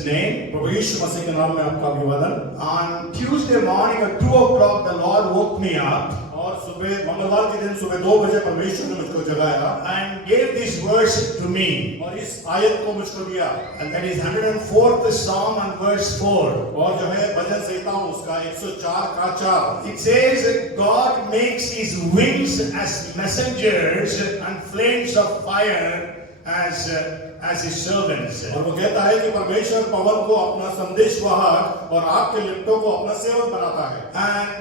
Jesus' name. प्रभु यीशु मसीह के नाम में आपका अभिवादन। On Tuesday morning at 2 o'clock, the Lord woke me up और सुबह मंगलवार के दिन सुबह 2 बजे परमेश्वर ने मुझको जगाया and gave this verse to me. और इस आयत को मुझको दिया, And that is 104th Psalm and verse 4. और जो है भजन संहिता उसका 104 का 4। It says, God makes his wings as messengers and flames of fire as his servants. और वो कहता है कि परमेश्वर पवन को अपना संदेशवाहक और आग के लिपटों को अपना सेवक बनाता है। And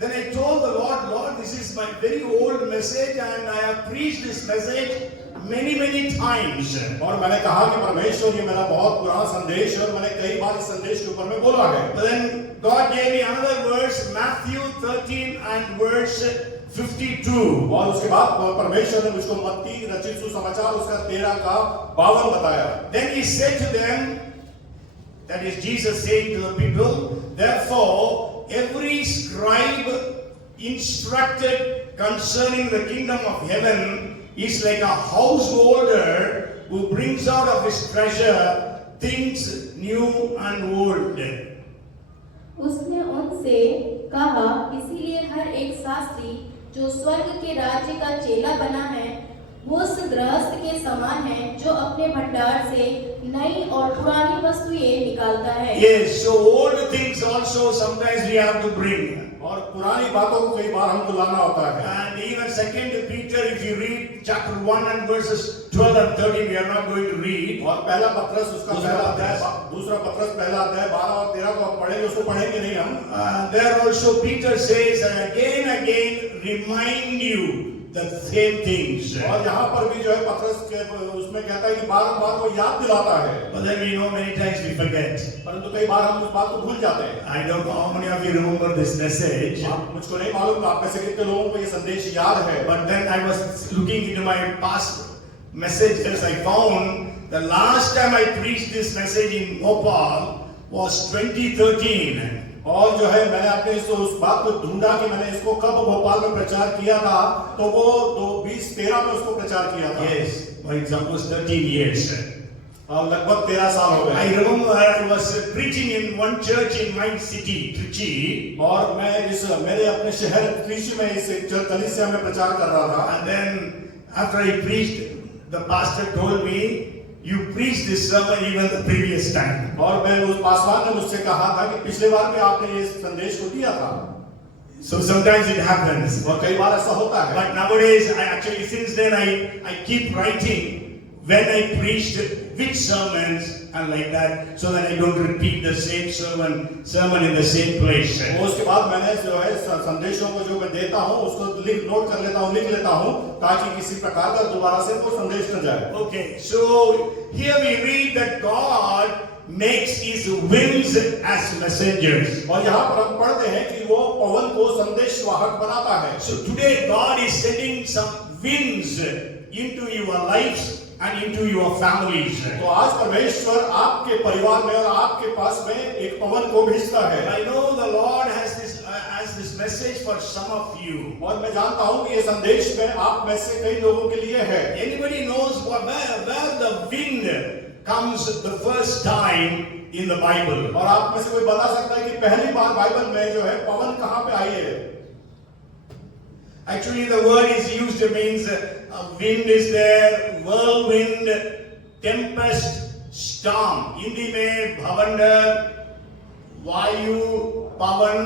then I told the Lord, this is my very old message and I have preached this message many times. और मैंने कहा कि परमेश्वर ये मेरा बहुत पुराना संदेश है और मैंने कई बार इस संदेश के ऊपर में बोला है। But then God gave me another verse, Matthew 13 and verse 52. और उसके बाद परमेश्वर ने मुझको मत्ती रचित सुसमाचार उसका 13 का 52 बताया। Then he said to them, that is Jesus saying to the people, therefore every scribe instructed concerning the kingdom of heaven is like a householder who brings out of his treasure things new and old. उसने उनसे कहा, इसीलिए हर एक शास्त्री जो स्वर्ग के राज्य का चेला बना है वो उस गृहस्थ के समान है जो अपने भंडार से नई और पुरानी वस्तुएं निकालता है। Yes, so old things also sometimes we have to bring. और पुरानी बातों को कई बार हमको लाना होता है। And even 2 Peter, if you read chapter 1 and verses 12 and 13, we are not going to read. और पहला पत्रस उसका पहला अध्याय, दूसरा पत्रस पहला अध्याय 12 और 13 को आप पढ़ेंगे, उसको पढ़ेंगे नहीं हम। There also Peter says, and again remind you the same things. और यहाँ पर भी जो है पत्रस के उसमें कहता है कि बार-बार वो याद दिलाता है। But then we know many times we forget. परंतु कई बार हम उस बात को भूल जाते हैं। I don't know how many of you remember this message. आप मुझको नहीं मालूम आप में से कितने लोगों को ये संदेश याद है। But then I was looking into my past messages. I found the last time I preached this message in Bhopal was 2013. और जो है मैंने अपने उस बात को ढूंढा कि मैंने इसको कब भोपाल में प्रचार किया था, तो वो 2013 में उसको प्रचार किया था। Yes, for example, 13 years. और लगभग 13 साल हो गए। I remember I was preaching in one church in my city, Trichy. और मैं मेरे अपने शहर त्रिची में इस कलीसिया में प्रचार कर रहा था। And then after I preached, the pastor told me, you preached this sermon even the previous time. और मैं उस पासवान ने मुझसे कहा था कि पिछले बार भी आपने ये संदेश को दिया था। So sometimes it happens. और कई बार ऐसा होता है। But nowadays, since then I keep writing when I preached which sermons and like that, so that I don't repeat the same sermon in the same place. उसके बाद मैंने जो है संदेशों को जो मैं देता हूँ उसको नोट कर लेता हूँ, लिख लेता हूँ, ताकि किसी प्रकार का दोबारा से वो संदेश न जाए। Okay, so here we read that God makes his winds as messengers. और यहाँ पर हम पढ़ते हैं कि वो पवन को संदेशवाहक बनाता है। So today God is sending some winds into your lives and into your families. तो आज परमेश्वर आपके परिवार में और आपके पास में एक पवन को भेजता है। I know the Lord has this message for some of you. और मैं जानता हूँ कि ये संदेश में आप में से कई लोगों के लिए है। Anybody knows where the wind comes the first time in the Bible? और आप में से कोई बता सकता है कि पहली बार बाइबल में जो है पवन कहाँ पे आई है? Actually, the word is used, it means wind is there, whirlwind, tempest, storm. Hindi में भवंडर, वायु, पवन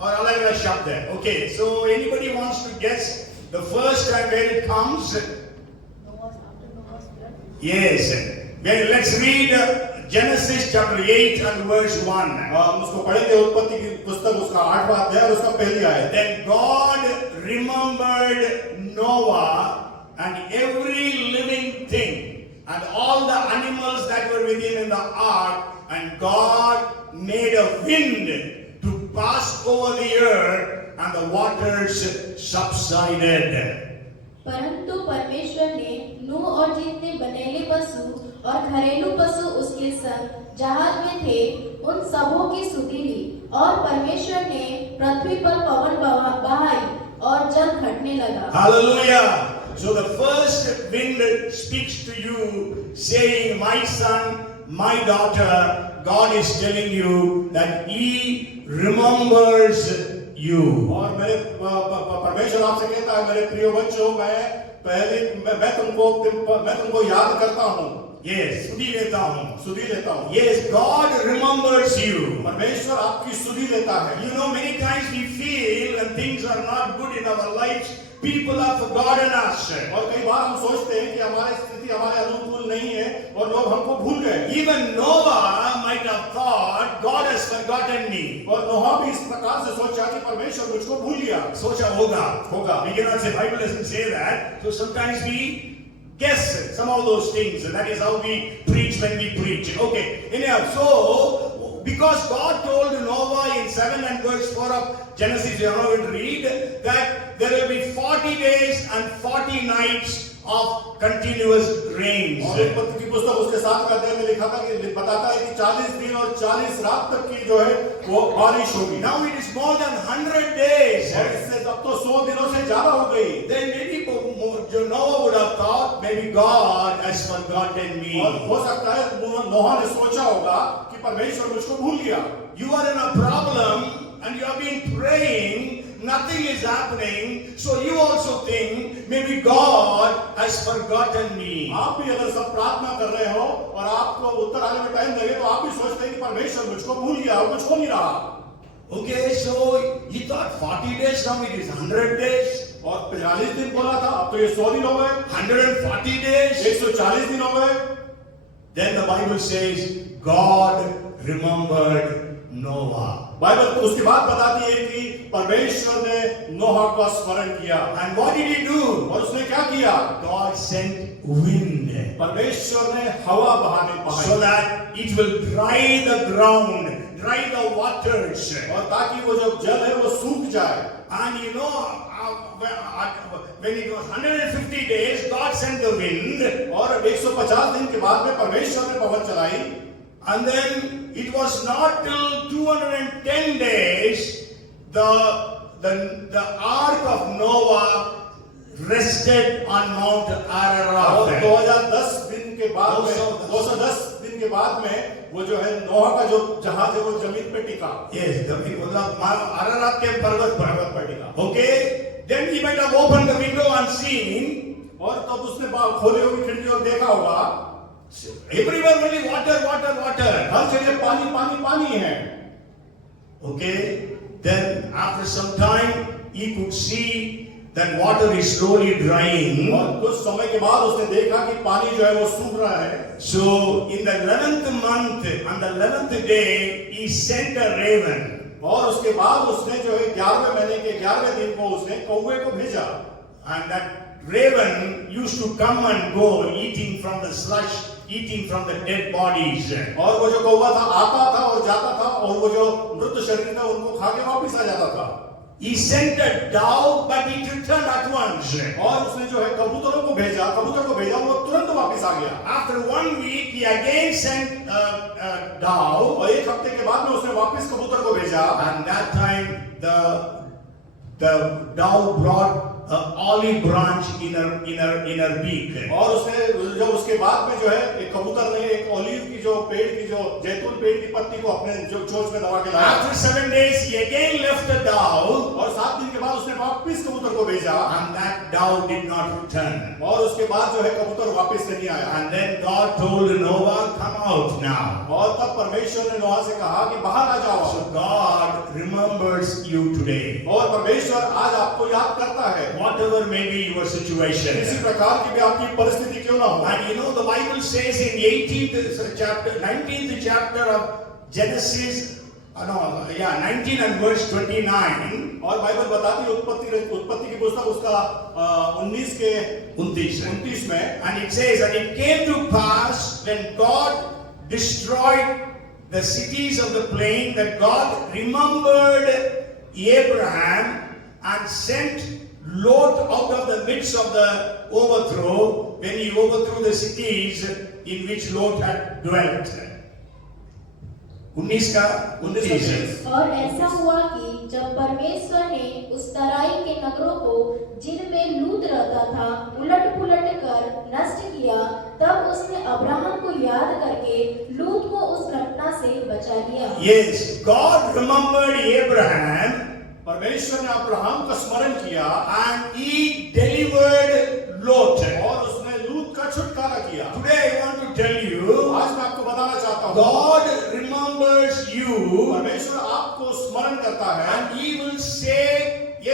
और अलग-अलग शब्द है. Okay, so anybody wants to guess the first time where it comes? Yes. Then let's read Genesis chapter 8 and verse 1. हम उसको पढ़ेंगे उत्पत्ति की पुस्तक उसका 8वां अध्याय और उसका पहली आयत। Then God remembered Noah and every living thing and all the animals that were with him in the ark, and God made a wind to pass over the earth and the waters subsided. परंतु परमेश्वर ने नूह और जितने बनेले पशु और घरेलू पशु उसके संग जहाज में थे उन सबों की स्तुति ली, और परमेश्वर ने पृथ्वी पर पवन बहाई और जल घटने लगा। Hallelujah! So the first wind speaks to you, saying, "My son, my daughter, God is telling you that He remembers you. और मेरे परमेश्वर आपसे कहता है, मेरे प्रिय बच्चों, मैं तुमको याद करता हूँ। Yes, सुधी लेता हूँ। हूँ। Yes, God remembers you. परमेश्वर आपकी सुधि लेता है। You know, many times we feel when things are not good in our lives, people have forgotten us. और कई बार हम सोचते हैं कि हमारी स्थिति हमारे अनुकूल नहीं है और लोग हमको भूल गए। Even Noah might have thought, God has forgotten me. और नोहा भी इस प्रकार से सोचा कि परमेश्वर मुझको भूल गया। सोचा होगा. We cannot say, Bible doesn't say that. So sometimes we guess some of those things. That is how we preach when we preach. Okay. Anyhow, so because God told Noah in 7 and verse 4 of Genesis, you are not going to read, that there will be 40 days and 40 nights of continuous rains. और उत्पत्ति की पुस्तक उसके 7 का अध्याय में लिखा था कि बताता है कि 40 दिन और 40 रात तक की जो है वो बारिश होगी। Now it is more than 100 days. और इससे तब तो 100 दिनों से ज्यादा हो गई। Then maybe Noah would have thought, maybe God has forgotten me. और हो सकता है नोहा ने सोचा होगा कि परमेश्वर मुझको भूल गया। You are in a problem and you have been praying, nothing is happening, so you also think maybe God has forgotten me. आप भी अगर सब प्रार्थना कर रहे हो और आपको उत्तर आने में टाइम लगे तो आप भी सोचते हैं कि परमेश्वर मुझको भूल गया और कुछ हो नहीं रहा। Okay, so he thought 40 days, now it is 100 days. और 45 दिन बोला था, अब तो ये 100 दिन हो गए। 140 days. 140 दिन हो गए। Then the Bible says, God remembered Noah. Bible उसके बाद बताती है कि परमेश्वर ने नोहा का स्मरण किया। And what did he do? और उसने क्या किया? God sent wind. परमेश्वर ने हवा बहाने So that it will dry the ground, dry the waters. और ताकि वो जो जल है वो सूख जाए। And you know, when it was 150 days, God sent the wind. और 150 दिन के बाद में परमेश्वर ने पवन चलाई। And then it was not till 210 days the ark of Noah rested on Mount Ararat. और 210 दिन के बाद में 210 दिन के बाद में वो जो है नोहा का जो जहाज है वो जमीन पे टिका। Yes, मतलब Ararat के पर्वत पर टिका। Okay, then he might have opened the window and seen. और तब उसने खोली होगी खिड़की और देखा होगा। Everywhere only water. हर जगह पानी है। Okay, then after some time he could see that water is slowly drying. और कुछ समय के बाद उसने देखा कि पानी जो है वो सूख रहा है। So in the 11th month, on the 11th day, he sent a raven. और उसके बाद उसने जो है 11वें महीने के 11वें दिन को उसने कौवे को भेजा। And that raven used to come and go, eating from the slush, eating from the dead bodies. और वो जो कौवा था आता था और जाता था और वो जो मृत शरीर था उनको खा के वापस आ जाता था। He sent a dove, but it returned at once. और उसने जो है कबूतर को भेजा वो तुरंत वापस आ गया। After 1 week, he again sent a dove. और 1 हफ्ते के बाद में उसने वापस कबूतर को भेजा। And that time the dove brought an olive branch in her beak. और उसने जब उसके बाद में जो है एक कबूतर ने एक ऑलिव की जो पेड़ की जो जैतून पेड़ की पत्ती को अपने जो चोंच में दबा के लाया। After 7 days, he again left the dove. और 7 दिन के बाद उसने वापस कबूतर को भेजा। And that dove did not return. और उसके बाद जो है कबूतर वापस नहीं आया। And then God told Noah, come out now. और तब परमेश्वर ने नोहा से कहा कि बाहर आ जाओ। So God remembers you today. और परमेश्वर आज आपको याद करता है। Whatever may be your situation. किसी प्रकार की भी आपकी परिस्थिति क्यों ना हो। And you know the Bible says in 19th chapter of Genesis, 19 and verse 29. और बाइबल बताती है उत्पत्ति की पुस्तक उसका 29 में। And it says, and it came to pass when God destroyed the cities of the plain that God remembered Abraham and sent Lot out of the midst of the overthrow, when he overthrew the cities in which Lot had dwelt. 19 और ऐसा हुआ कि जब परमेश्वर ने उस तराई के नगरों को जिनमें लूत रहता था उलट पुलट कर नष्ट किया, तब उसने अब्राहम को याद करके लूत को उस घटना से बचा लिया। Yes, God remembered Abraham परमेश्वर ने अब्राहम का स्मरण किया and He delivered Lot. और उसने लूत का छुटकारा किया। Today I want to tell you, आज मैं आपको बताना चाहता हूँ, God remembers you परमेश्वर आपको स्मरण करता है and He will save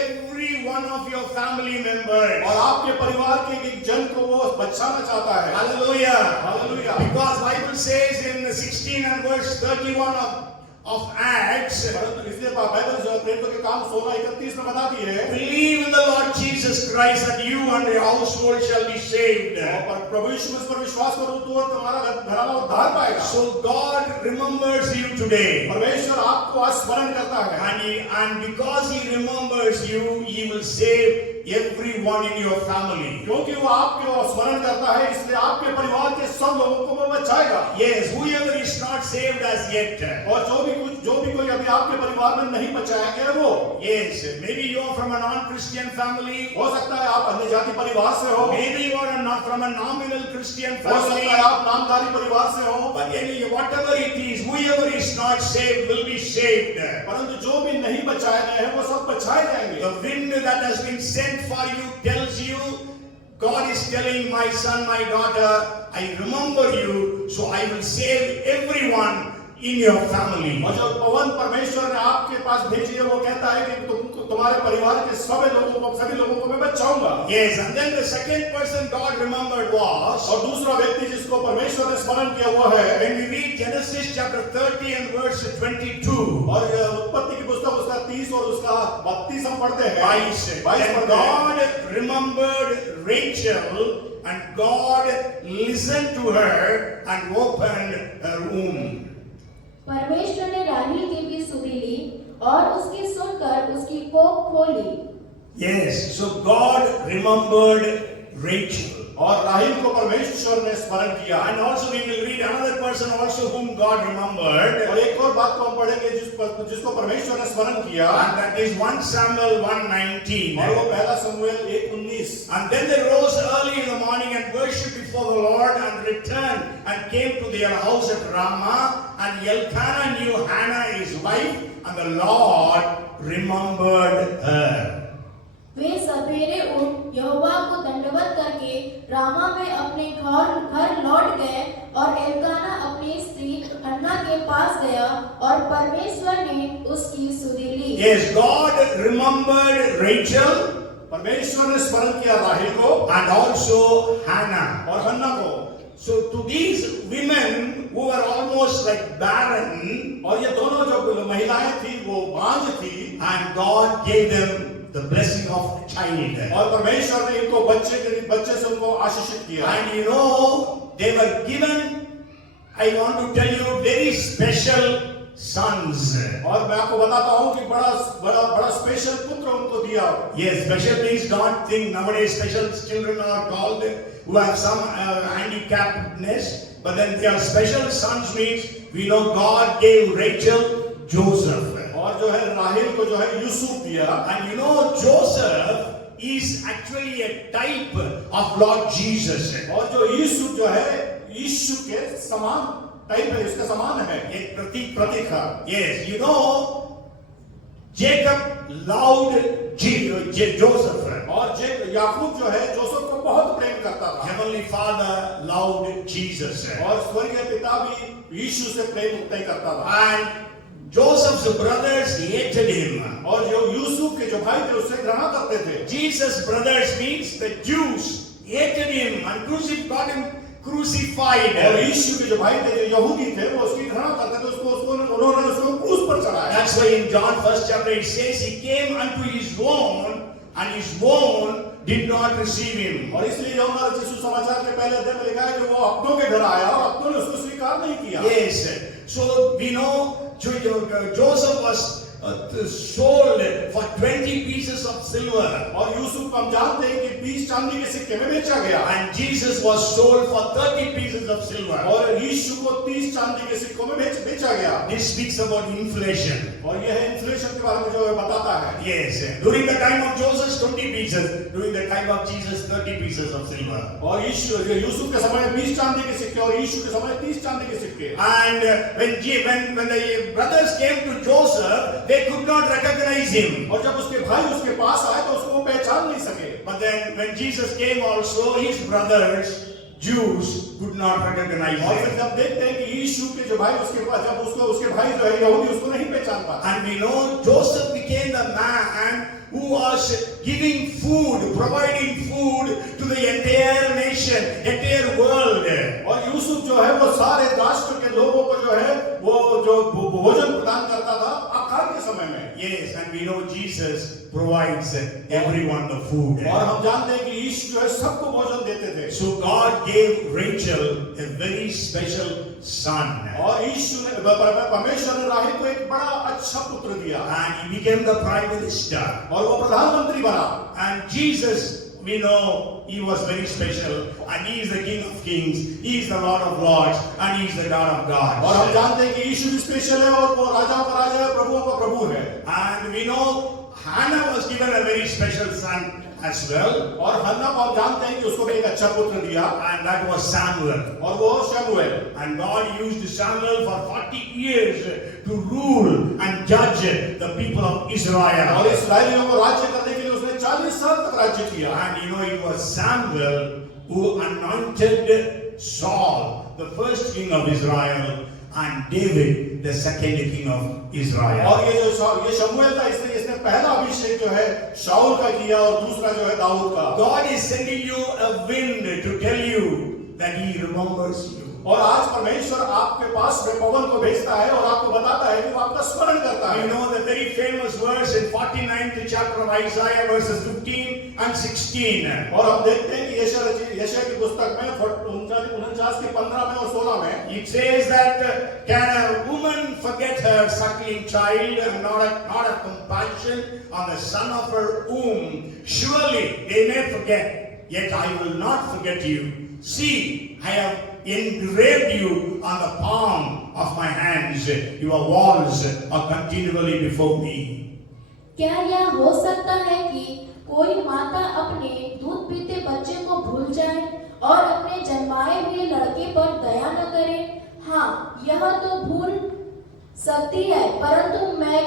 every one of your family members. और आपके परिवार के एक जन को वो बचाना चाहता है। Hallelujah. Hallelujah. Because Bible says in 16 and verse 31 of Acts, परंतु इसलिए बाइबल जो प्रेरितों के काम 16:31 में बताती है, believe in the Lord Jesus Christ that you and your household shall be saved. और प्रभु यीशु मसीह पर विश्वास करो तो और तुम्हारा घराना उद्धार पाएगा। So God remembers you today. परमेश्वर आपको आज स्मरण करता है And because He remembers you, He will save everyone in your family. क्योंकि वो आपको स्मरण करता है, इसलिए आपके परिवार के सब लोगों को वो बचाएगा। Yes, whoever is not saved as yet. और जो भी कोई अभी आपके परिवार में नहीं बचाया गया वो, Yes, maybe you are from a non-Christian family. हो सकता है आप अन्य जाति परिवार से हो, Maybe you are not from a nominal Christian हो सकता family. है आप नामधारी परिवार से हो, But anyway, whatever it is, whoever is not saved will be saved. परंतु जो भी नहीं बचाए गए हैं वो सब बचाए जाएंगे। The wind that has been sent for you tells you, God is telling my son, my daughter, I remember you, so I will save everyone in your family. और जो पवन परमेश्वर ने आपके पास भेजी है वो कहता है कि तुम्हारे परिवार के सभी लोगों को मैं बचाऊंगा। Yes, and then the second person God remembered was, और दूसरा व्यक्ति जिसको परमेश्वर ने स्मरण किया वो है, when we read Genesis chapter 30 and verse 22. और उत्पत्ति की पुस्तक उसका 30 और उसका 32 हम पढ़ते हैं। 22 पढ़ते हैं। God remembered Rachel and God listened to her and opened her womb. परमेश्वर ने राहेल की भी सुधि ली और उसकी सुनकर उसकी कोख खोली। Yes, so God remembered Rachel. और राहेल को परमेश्वर ने स्मरण किया। And also we will read another person also whom God remembered. और एक और बात को हम पढ़ेंगे जिसको परमेश्वर ने स्मरण किया, And that is 1 Samuel 1:19. और वो पहला शमूएल 1:19। And then they rose early in the morning and worshipped before the Lord and returned and came to their house at Ramah. And Elkanah knew Hannah his wife, and the Lord remembered her. वे सवेरे उठ यहोवा को दंडवत करके रामा में अपने घर लौट गए और एल्काना अपनी स्त्री हन्ना के पास गया और परमेश्वर ने उसकी सुधि ली। Yes, God remembered Rachel. परमेश्वर ने स्मरण किया राहेल को And also Hannah. और हन्ना को। So to these women who were almost like barren, और ये दोनों जो महिलाएं थी वो बांझ थी, and God gave them the blessing of child. और परमेश्वर ने इनको बच्चे से उनको आशीषित किया। And you know, they were given, I want to tell you, very special sons. और मैं आपको बताता हूँ कि बड़ा स्पेशल पुत्र उनको दिया। Yes, special means don't think nowadays special children are called who have some handicapness, but then they are special sons means we know God gave Rachel Joseph. और जो है राहेल को जो है यूसुफ दिया। And you know Joseph is actually a type of Lord Jesus. और जो यूसुफ जो है यीशु के समान टाइप है, उसका समान है, एक प्रतीक है। Yes, you know Jacob loved Joseph. और याकूब जो है जोसेफ को बहुत प्रेम करता था। Heavenly Father loved Jesus. और स्वर्गीय पिता भी यीशु से प्रेम उतना ही करता था। And Joseph's brothers hated him. और जो यूसुफ के जो भाई थे उससे घृणा करते थे। Jesus' brothers means the Jews hated him and got him crucified. और यीशु के जो भाई थे जो यहूदी थे वो उसकी घृणा करते थे, उन्होंने उसको क्रूस पर चढ़ाया। That's why in John 1st chapter it says he came unto his own and his own did not receive him. और इसलिए यूहन्ना रचित सुसमाचार के पहले अध्याय में लिखा है कि वो अपनों के घर आया और अपनों ने उसको स्वीकार नहीं किया। Yes, so we know Joseph was sold for 20 pieces of silver. और यूसुफ को हम जानते हैं कि 20 चांदी के सिक्के में बेचा गया, And Jesus was sold for 30 pieces of silver. और यीशु को 30 चांदी के सिक्कों में बेचा गया। This speaks about inflation. और यह इन्फ्लेशन के बारे में जो है बताता है। Yes, during the time of Joseph 20 pieces, during the time of Jesus 30 pieces of silver. और यूसुफ के समय 20 चांदी के सिक्के और यीशु के समय 30 चांदी के सिक्के। And when the brothers came to Joseph, they could not recognize him. और जब उसके भाई उसके पास आए तो उसको वो पहचान नहीं सके। But then when Jesus came also, his brothers, Jews, could not recognize और फिर him. जब देखते हैं कि यीशु के जो भाई उसके पास, जब उसके भाई जो है यहूदी उसको नहीं पहचान पाते। And we know Joseph became the man who was giving food, providing food to the entire nation, entire world. और यूसुफ जो है वो सारे राष्ट्र के लोगों को जो है वो जो भोजन प्रदान करता था आकार के समय में। Yes, and we know Jesus provides everyone the food. और हम जानते हैं कि यीशु जो है सबको भोजन देते थे। So God gave Rachel a very special son. और यीशु ने परमेश्वर ने राहेल को एक बड़ा अच्छा पुत्र दिया, And he became the prime minister. और वो प्रधानमंत्री बना। And Jesus, we know he was very special, and he is the King of Kings, he is the Lord of Lords, and he is the God of और हम gods. जानते हैं कि यीशु भी स्पेशल है और वो राजाओं का राजा है, प्रभुओं का प्रभु है। And we know Hannah was given a very special son as well, और हन्ना को हम जानते हैं कि उसको भी एक अच्छा पुत्र दिया, and that was Samuel. और वो शमूएल। And God used Samuel for 40 years to rule and judge the people of और Israel. इस्राएलियों को राज्य करने के लिए उसने 40 साल तक राज्य किया। And you know, it was Samuel who anointed Saul, the first king of Israel, and David, the second king of Israel. और ये शमूएल था, इसने पहला अभिषेक जो है शाऊल का किया और दूसरा जो है दाऊद का। God is sending you a wind to tell you that He remembers you. और आज परमेश्वर आपके पास में पवन को भेजता है और आपको बताता है कि वो आपका स्मरण करता है। You know the very famous verse in 49th chapter of Isaiah, verses 15 and 16. और हम देखते हैं कि यशायाह की पुस्तक में 49 के 15 में और 16 में It says that can a woman forget her suckling child and not have compassion on the son of her womb? Surely they may forget, yet I will not forget you. See, I have engraved you on the palm of my hands. Your walls are continually before me. क्या यह हो सकता है कि कोई माता अपने दूध पीते बच्चे को भूल जाए और अपने जन्माए हुए लड़के पर दया न करे? हाँ, यह तो भूल सकती है, परंतु मैं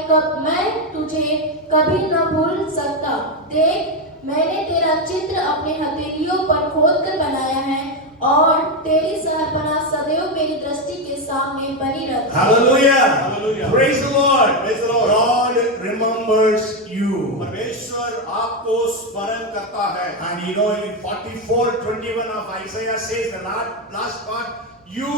तुझे कभी न भूल सकता। देख, मैंने तेरा चित्र अपने हथेलियों पर खोद कर बनाया है और तेरी सरपना सदैव मेरी दृष्टि के सामने बनी रहती है। Hallelujah! Hallelujah. Praise the Lord! Praise the Lord. God remembers you. परमेश्वर आपको स्मरण करता है। And you know in 44:21 of Isaiah says the last part, you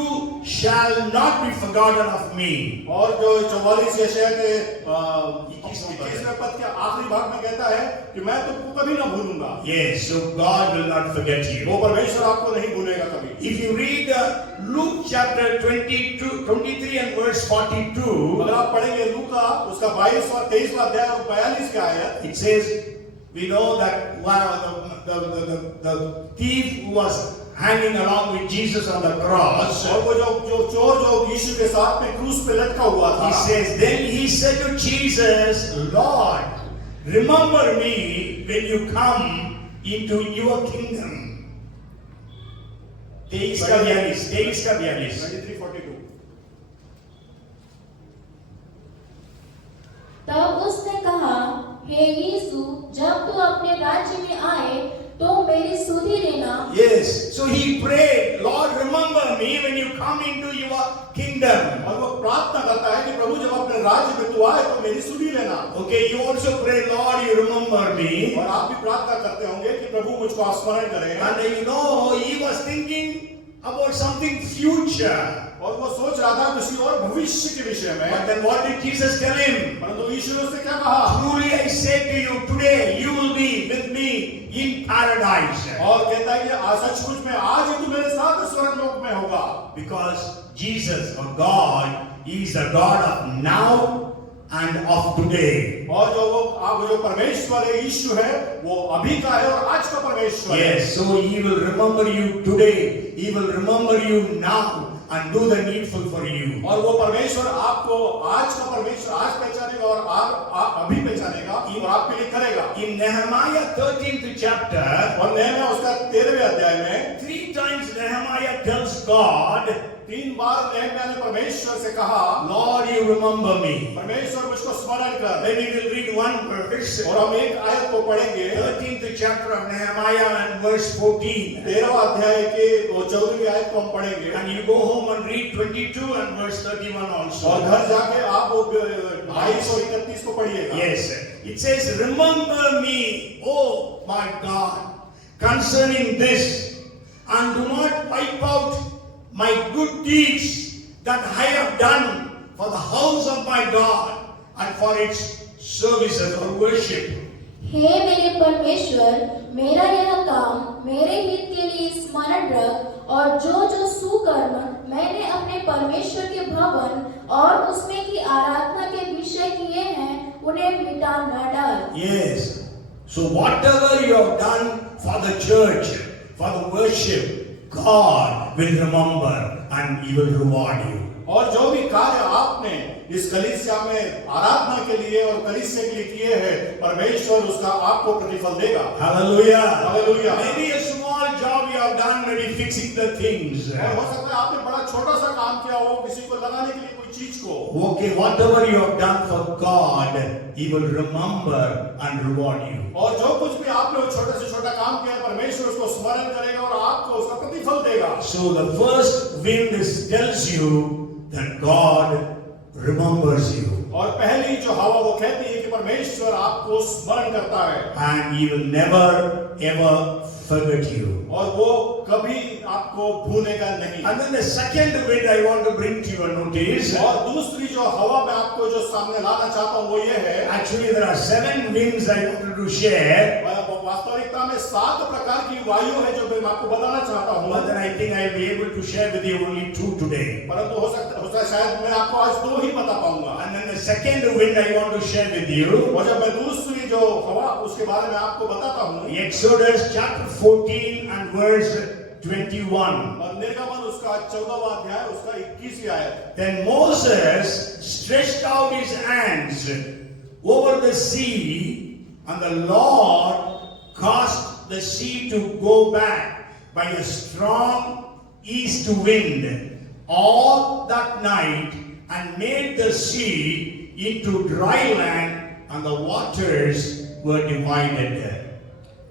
shall not be forgotten of me. और जो 44 यशायाह के 21वें पद के आखिरी भाग में कहता है कि मैं तुमको कभी ना भूलूंगा। Yes, so God will not forget you. वो परमेश्वर आपको नहीं भूलेगा कभी। If you read Luke chapter 23 and verse 42, अगर आप पढ़ेंगे लूका उसका 22वां 23वां अध्याय और 42 का आयत, it says, we know that the thief who was hanging along with Jesus on the cross, और वो जो चोर जो यीशु के साथ में क्रूस पे लटका हुआ था, he says, then he said to Jesus, Lord, remember me when you come into your kingdom. 23:42. 23:42। तब उसने कहा, हे यीशु, जब तू अपने राज्य में आए तो मेरी सुधि लेना। Yes, so he prayed, Lord, remember me when you come into your kingdom. और वो प्रार्थना करता है कि प्रभु जब अपने राज्य में तू आए तो मेरी सुधि लेना। Okay, you also pray, Lord, you remember me. और आप भी प्रार्थना करते होंगे कि प्रभु मुझको स्मरण करें। And you know, he was thinking about something future. और वो सोच रहा था किसी और भविष्य के विषय में। But then what did Jesus tell him? परंतु यीशु ने उससे क्या कहा? Truly I say to you, today you will be with me in paradise. और कहता है कि सचमुच में आज ही तू मेरे साथ स्वर्गलोक में होगा। Because Jesus or God, He is the God of now and of today. और जो परमेश्वर है, यीशु है, वो अभी का है और आज का परमेश्वर है। Yes, so he will remember you today. He will remember you now and do the needful for you. और वो परमेश्वर आपको आज का परमेश्वर आज पहचानेगा और अभी पहचानेगा और आपके लिए करेगा। In Nehemiah 13th chapter, और नहम्याह उसका 13वें अध्याय में 3 times Nehemiah tells God, 3 बार नहम्याह ने परमेश्वर से कहा, Lord, you remember me. परमेश्वर मुझको स्मरण कर। Maybe we'll read one verse. और हम एक आयत को पढ़ेंगे, 13th chapter of Nehemiah and verse 14. 13वां अध्याय के 14वीं आयत को हम पढ़ेंगे। And you go home and read 22 and verse 31 also. और घर जाके आप वो 22 और 31 को पढ़िएगा। Yes, it says, remember me, oh my God, concerning this, and do not wipe out my good deeds that I have done for the house of my God and for its services or worship. हे मेरे परमेश्वर, मेरा यह काम मेरे हित के लिए स्मरण रख, और जो सुकर्म मैंने अपने परमेश्वर के भवन और उसमें की आराधना के विषय किए हैं, उन्हें मिटा न डाल। Yes, so whatever you have done for the church, for the worship, God will remember and He will reward you. और जो भी कार्य आपने इस कलीसिया में आराधना के लिए और कलीसिया के लिए किए हैं, परमेश्वर उसका आपको प्रतिफल देगा। Hallelujah. Hallelujah. Maybe a small job you have done, maybe fixing the things. और हो सकता है आपने बड़ा छोटा सा काम किया हो किसी को लगाने के लिए कोई चीज को। Okay, whatever you have done for God, He will remember and reward you. और जो कुछ भी आपने वो छोटे से छोटा काम किया, परमेश्वर उसको स्मरण करेगा और आपको उसका प्रतिफल देगा। So the first wind tells you that God remembers you. और पहली जो हवा वो कहती है कि परमेश्वर आपको स्मरण करता है। And He will never ever forget you. और वो कभी आपको भूलेगा नहीं। And then the second wind I want to bring to your notice. और दूसरी जो हवा मैं आपको जो सामने लाना चाहता हूँ वो ये है। Actually there are 7 winds I wanted to share. वास्तविकता में 7 प्रकार की वायु है जो मैं आपको बताना चाहता हूँ। But then I think I will be able to share with you only 2 today. परंतु हो सकता है शायद मैं आपको आज 2 ही बता पाऊंगा। And then the second wind I want to share with you. और जब मैं दूसरी जो हवा उसके बारे में आपको बताता हूँ, Exodus chapter 14 and verse 21. और निर्गमन उसका 14वां अध्याय उसका 21वीं आयत। Then Moses stretched out his hands over the sea, and the Lord caused the sea to go back by a strong east wind all that night, and made the sea into dry land, and the waters were divided.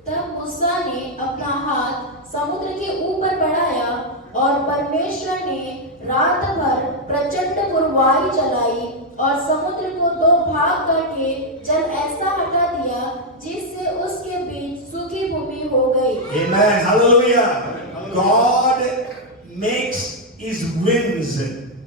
तब मूसा ने अपना हाथ समुद्र के ऊपर बढ़ाया, और परमेश्वर ने रात भर प्रचंड पुरवाई चलाई और समुद्र को 2 भाग करके जल ऐसा हटा दिया जिससे उसके बीच सूखी भूमि हो गई। Amen. Hallelujah. God makes His winds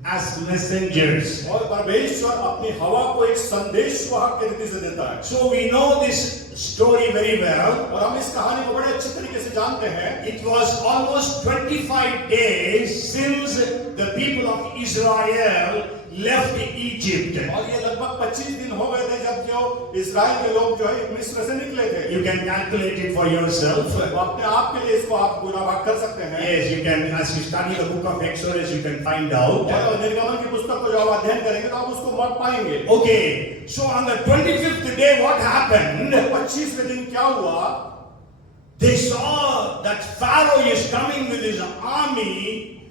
as messengers. और परमेश्वर अपनी हवा को एक संदेश वाहक के रीति से देता है। So we know this story very well. और हम इस कहानी को बड़े अच्छे तरीके से जानते हैं। It was almost 25 days since the people of Israel left Egypt. और ये लगभग 25 दिन हो गए थे जब जो इस्राएल के लोग जो है मिस्र से निकले थे। You can calculate it for yourself. तो अपने आप के लिए इसको आप गुना भाग कर सकते हैं। Yes, you can, as you study the book of Exodus, you can find out. और निर्गमन की पुस्तक को जब आप अध्ययन करेंगे तो आप उसको मत पाएंगे। Okay, so on the 25th day what happened? 25वें दिन क्या हुआ? They saw that Pharaoh is coming with his army,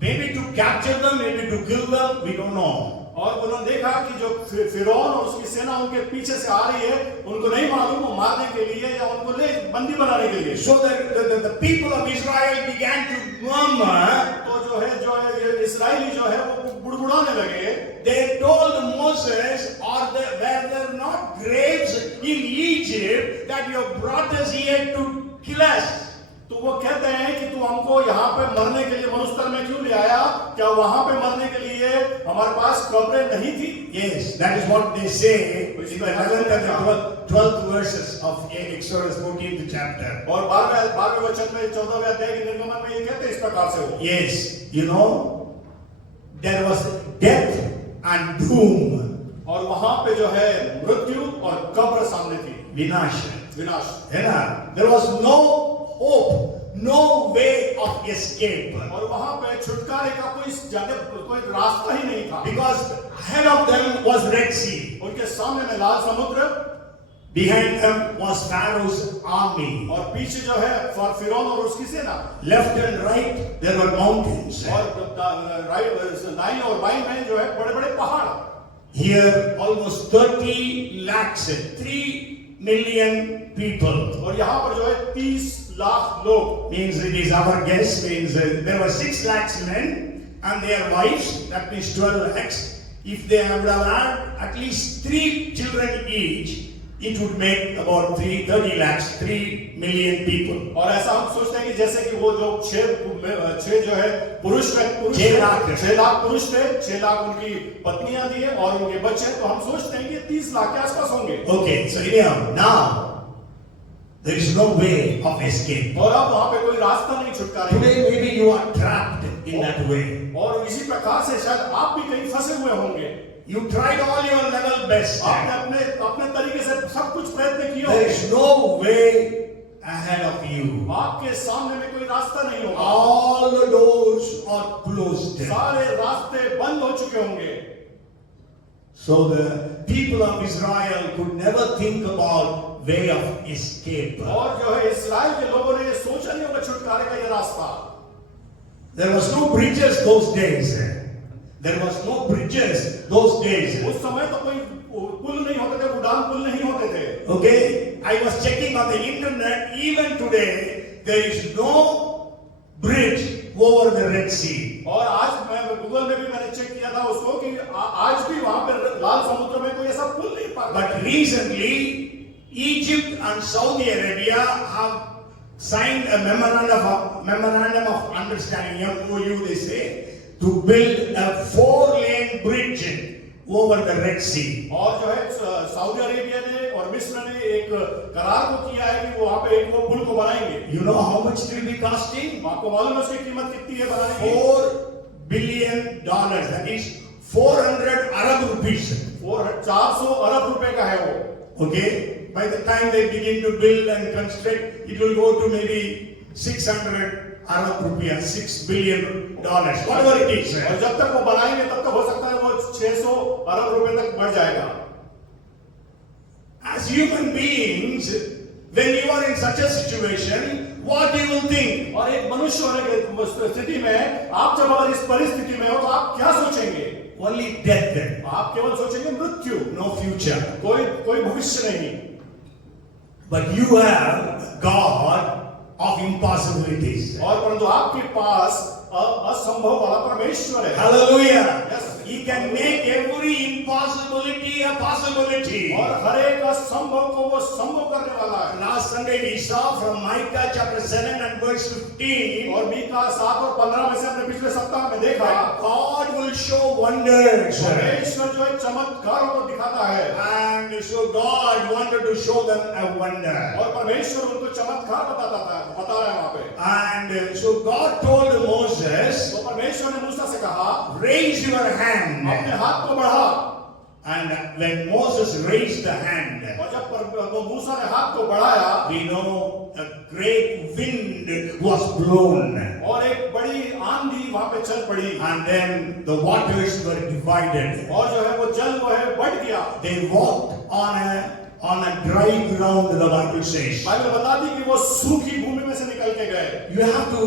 maybe to capture them, maybe to kill them, we don't know. और उन्होंने देखा कि जो फिरौन और उसकी सेना उनके पीछे से आ रही है, उनको नहीं मालूम वो मारने के लिए या उनको ले बंदी बनाने के लिए। So the people of Israel began to murmur. तो जो है इस्राएली जो है वो बुड़बुड़ाने लगे। They told Moses, were there not graves in Egypt that you have brought us here to kill us? तो वो कहते हैं कि तू हमको यहाँ पे मरने के लिए मरुस्थल में क्यों ले आया? क्या वहाँ पे मरने के लिए हमारे पास कब्रें नहीं थी? Yes, that is what they say in the 11th and the 12th verses of Exodus 14th chapter. और 12वें वचन में 14वें अध्याय के निर्गमन में ये कहते हैं इस प्रकार से हो। Yes, you know, there was death and doom. और वहां पे जो है मृत्यु और कब्र सामने थी, विनाश विनाश। है ना। There was no hope, no way of escape, और वहां पे छुटकारे का कोई रास्ता ही नहीं था, because ahead of them was Red Sea, उनके सामने में लाल समुद्र, behind them was Pharaoh's army, और पीछे जो है फिरौन और उसकी सेना, left and right there were mountains, और दाईं और बाईं में जो है बड़े बड़े पहाड़। here almost 30 lakhs, 3 million people, और यहाँ पर जो है 30 लाख लोग, means it is our guess, means there were 6 lakhs men and their wives, that means 12 lakhs. If they would have had at least 3 children each, it would make about 30 lakhs, 3 million people. और ऐसा हम सोचते हैं कि जैसे कि वो जो 6 जो है पुरुष 6 लाख 6 लाख पुरुष थे, 6 लाख उनकी पत्नियां थी और उनके बच्चे, तो हम सोचते हैं कि 30 लाख के आसपास होंगे। Okay, so anyhow, now there is no way of escape. और अब वहां पे कोई रास्ता नहीं छुटकारे का। Today maybe you are trapped in that way. और इसी प्रकार से शायद आप भी कहीं फंसे हुए होंगे। You tried all your level best. आपने अपने तरीके से सब कुछ प्रयत्न किया, There is no way ahead of you. आपके सामने में कोई रास्ता नहीं होगा, All the doors are closed. सारे रास्ते बंद हो चुके होंगे। So the people of Israel could never think about way of escape. और जो है इस्राएल के लोगों ने ये सोचा नहीं होगा छुटकारे का ये रास्ता। There was no bridges those days. There was no bridges those days. उस समय तो कोई पुल नहीं होते थे, उड़ान पुल नहीं होते थे। Okay, I was checking on the internet. Even today, there is no bridge over the Red Sea. और आज मैं गूगल में भी मैंने चेक किया था उसको कि आज भी वहां पर लाल समुद्र में कोई ऐसा पुल नहीं पाता। But recently, Egypt and Saudi Arabia have signed a memorandum of understanding, MOU they say, to build a 4-lane bridge over the Red Sea. और जो है सऊदी अरेबिया ने और मिस्र ने एक करार को किया है कि वो वहां पे एक वो पुल को बनाएंगे। You know how much it will be costing? आपको मालूम है उसकी कीमत कितनी है बनाने की? $4 billion. That is 400 Arab rupees. 400 अरब रुपए का है वो। Okay. By the time they begin to build and construct, it will go to maybe 600 Arab rupees, $6 billion, whatever it is. और जब तक वो बनाएंगे तब तक हो सकता है वो 600 अरब रुपए तक बढ़ जाएगा। As human beings, when you are in such a situation, what you will think? और एक मनुष्य होने की स्थिति में आप जब अगर इस परिस्थिति में हो तो आप क्या सोचेंगे? Only death then. आप केवल सोचेंगे मृत्यु, No future. कोई भविष्य नहीं। But you have God of impossibilities. और परंतु आपके पास असंभव वाला परमेश्वर है। Hallelujah. Yes. He can make every impossibility a possibility. और हर एक असंभव को वो संभव करने वाला है। Last Sunday we saw from Micah chapter 7 and verse 15. और मीका 7 और 15 में से हमने पिछले सप्ताह में देखा God will show wonders. परमेश्वर जो है चमत्कारों को दिखाता है। And so God wanted to show them a wonder. और परमेश्वर उनको चमत्कार बता रहा है वहाँ पे। And so God told Moses, तो परमेश्वर ने मूसा से कहा, raise your hand. अपने हाथ को बढ़ा। And when Moses raised the hand, और जब वो मूसा ने हाथ को बढ़ाया, we know a great wind was blown. और एक बड़ी आंधी वहाँ पे चल पड़ी। And then the waters were divided. और जो है वो जल वो है बढ़ गया। They walked on a dry ground, the Bible says. Bible बताती कि वो सूखी भूमि में से निकल के गए। You have to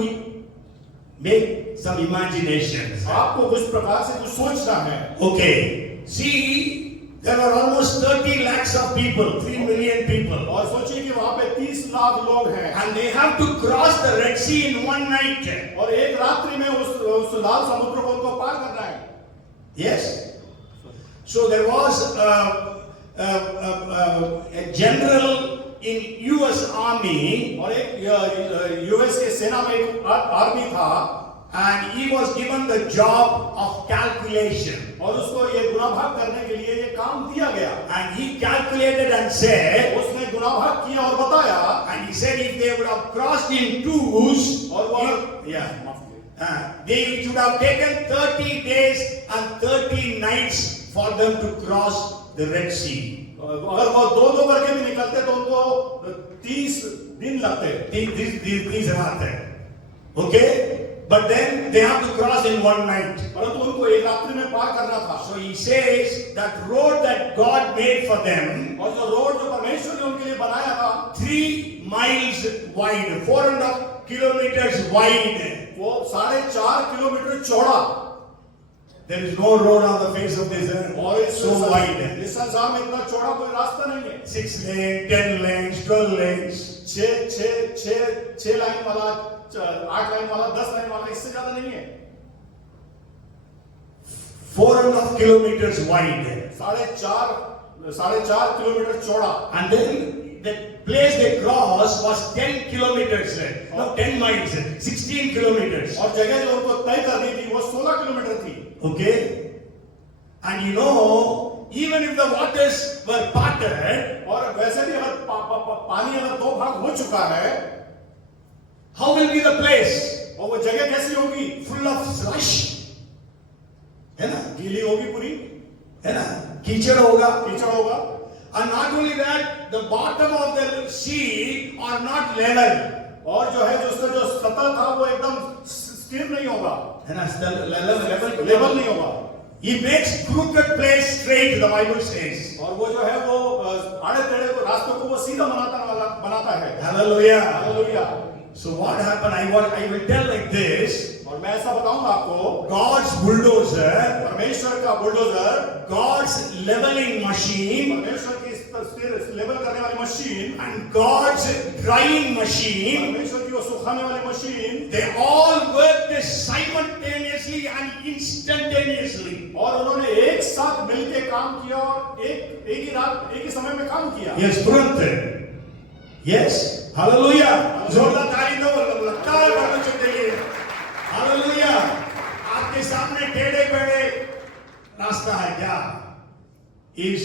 make some imaginations. आपको कुछ प्रकार से कुछ सोचना है। Okay, see, there were almost 30 lakhs of people, 3 million people. और सोचिए कि वहाँ पे 30 लाख लोग हैं। And they have to cross the Red Sea in one night. और एक रात्रि में उस लाल समुद्र को उनको पार करना है। Yes. So there was a general in US Army, और एक यूएस के सेना में एक आर्मी था, and he was given the job of calculation. और उसको ये गुना भाग करने के लिए ये काम दिया गया। And he calculated and said, उसने गुना भाग किया और बताया, and he said if they would have crossed in twos, और वो they should have taken 30 days and 30 nights for them to cross the Red Sea. अगर वो दो करके भी निकलते तो उनको 30 दिन लगते। These are there. Okay? But then they have to cross in one night. परंतु उनको एक रात्रि में पार करना था। So he says that road that God made for them, और जो रोड जो परमेश्वर ने उनके लिए बनाया था 3 miles wide, 4.5 kilometers wide. वो 4.5 किलोमीटर चौड़ा। There is no road on the face of this earth और इस so wide. इस संसार में इतना चौड़ा कोई रास्ता नहीं है। 6 lanes, 10 lanes, 12 lanes. 6 लाइन वाला, 8 लाइन वाला, 10 लाइन वाला, इससे ज्यादा नहीं है। 4.5 kilometers wide. 4.5 किलोमीटर चौड़ा। And then the place they crossed was 10 kilometers. No, 10 miles, 16 kilometers. और जगह जो उनको तय करनी थी वो 16 किलोमीटर थी। Okay? And you know, even if the waters were parted, और वैसे भी अगर पानी अगर 2 भाग हो चुका है, how will be the place? और वो जगह कैसी होगी? Full of slush. है ना? गीली होगी पूरी, है ना? कीचड़ होगा. कीचड़ होगा। And not only that, the bottom of the sea are not level. और जो है जो उसका जो सतह था वो एकदम स्थिर नहीं होगा, है ना? Level लेवल नहीं होगा। He makes crooked place straight, the Bible says. और वो जो है वो आड़े टेढ़े रास्तों को वो सीधा बनाता है। Hallelujah. Hallelujah. So what happened? I will tell like this. और मैं ऐसा बताऊंगा आपको, God's bulldozer, परमेश्वर का बुलडोजर, God's leveling machine, परमेश्वर की लेवल करने वाली machine, and God's drying machine, परमेश्वर की वो सुखाने वाली machine, they all worked simultaneously and instantaneously. और उन्होंने एक साथ मिलकर काम किया और एक ही रात एक ही समय में काम किया। Yes, तुरंत. Yes, hallelujah. जोरदार ताली दो, लगता है करना चाहिए. Hallelujah. आपके सामने टेढ़े पेढ़े रास्ता है क्या? Is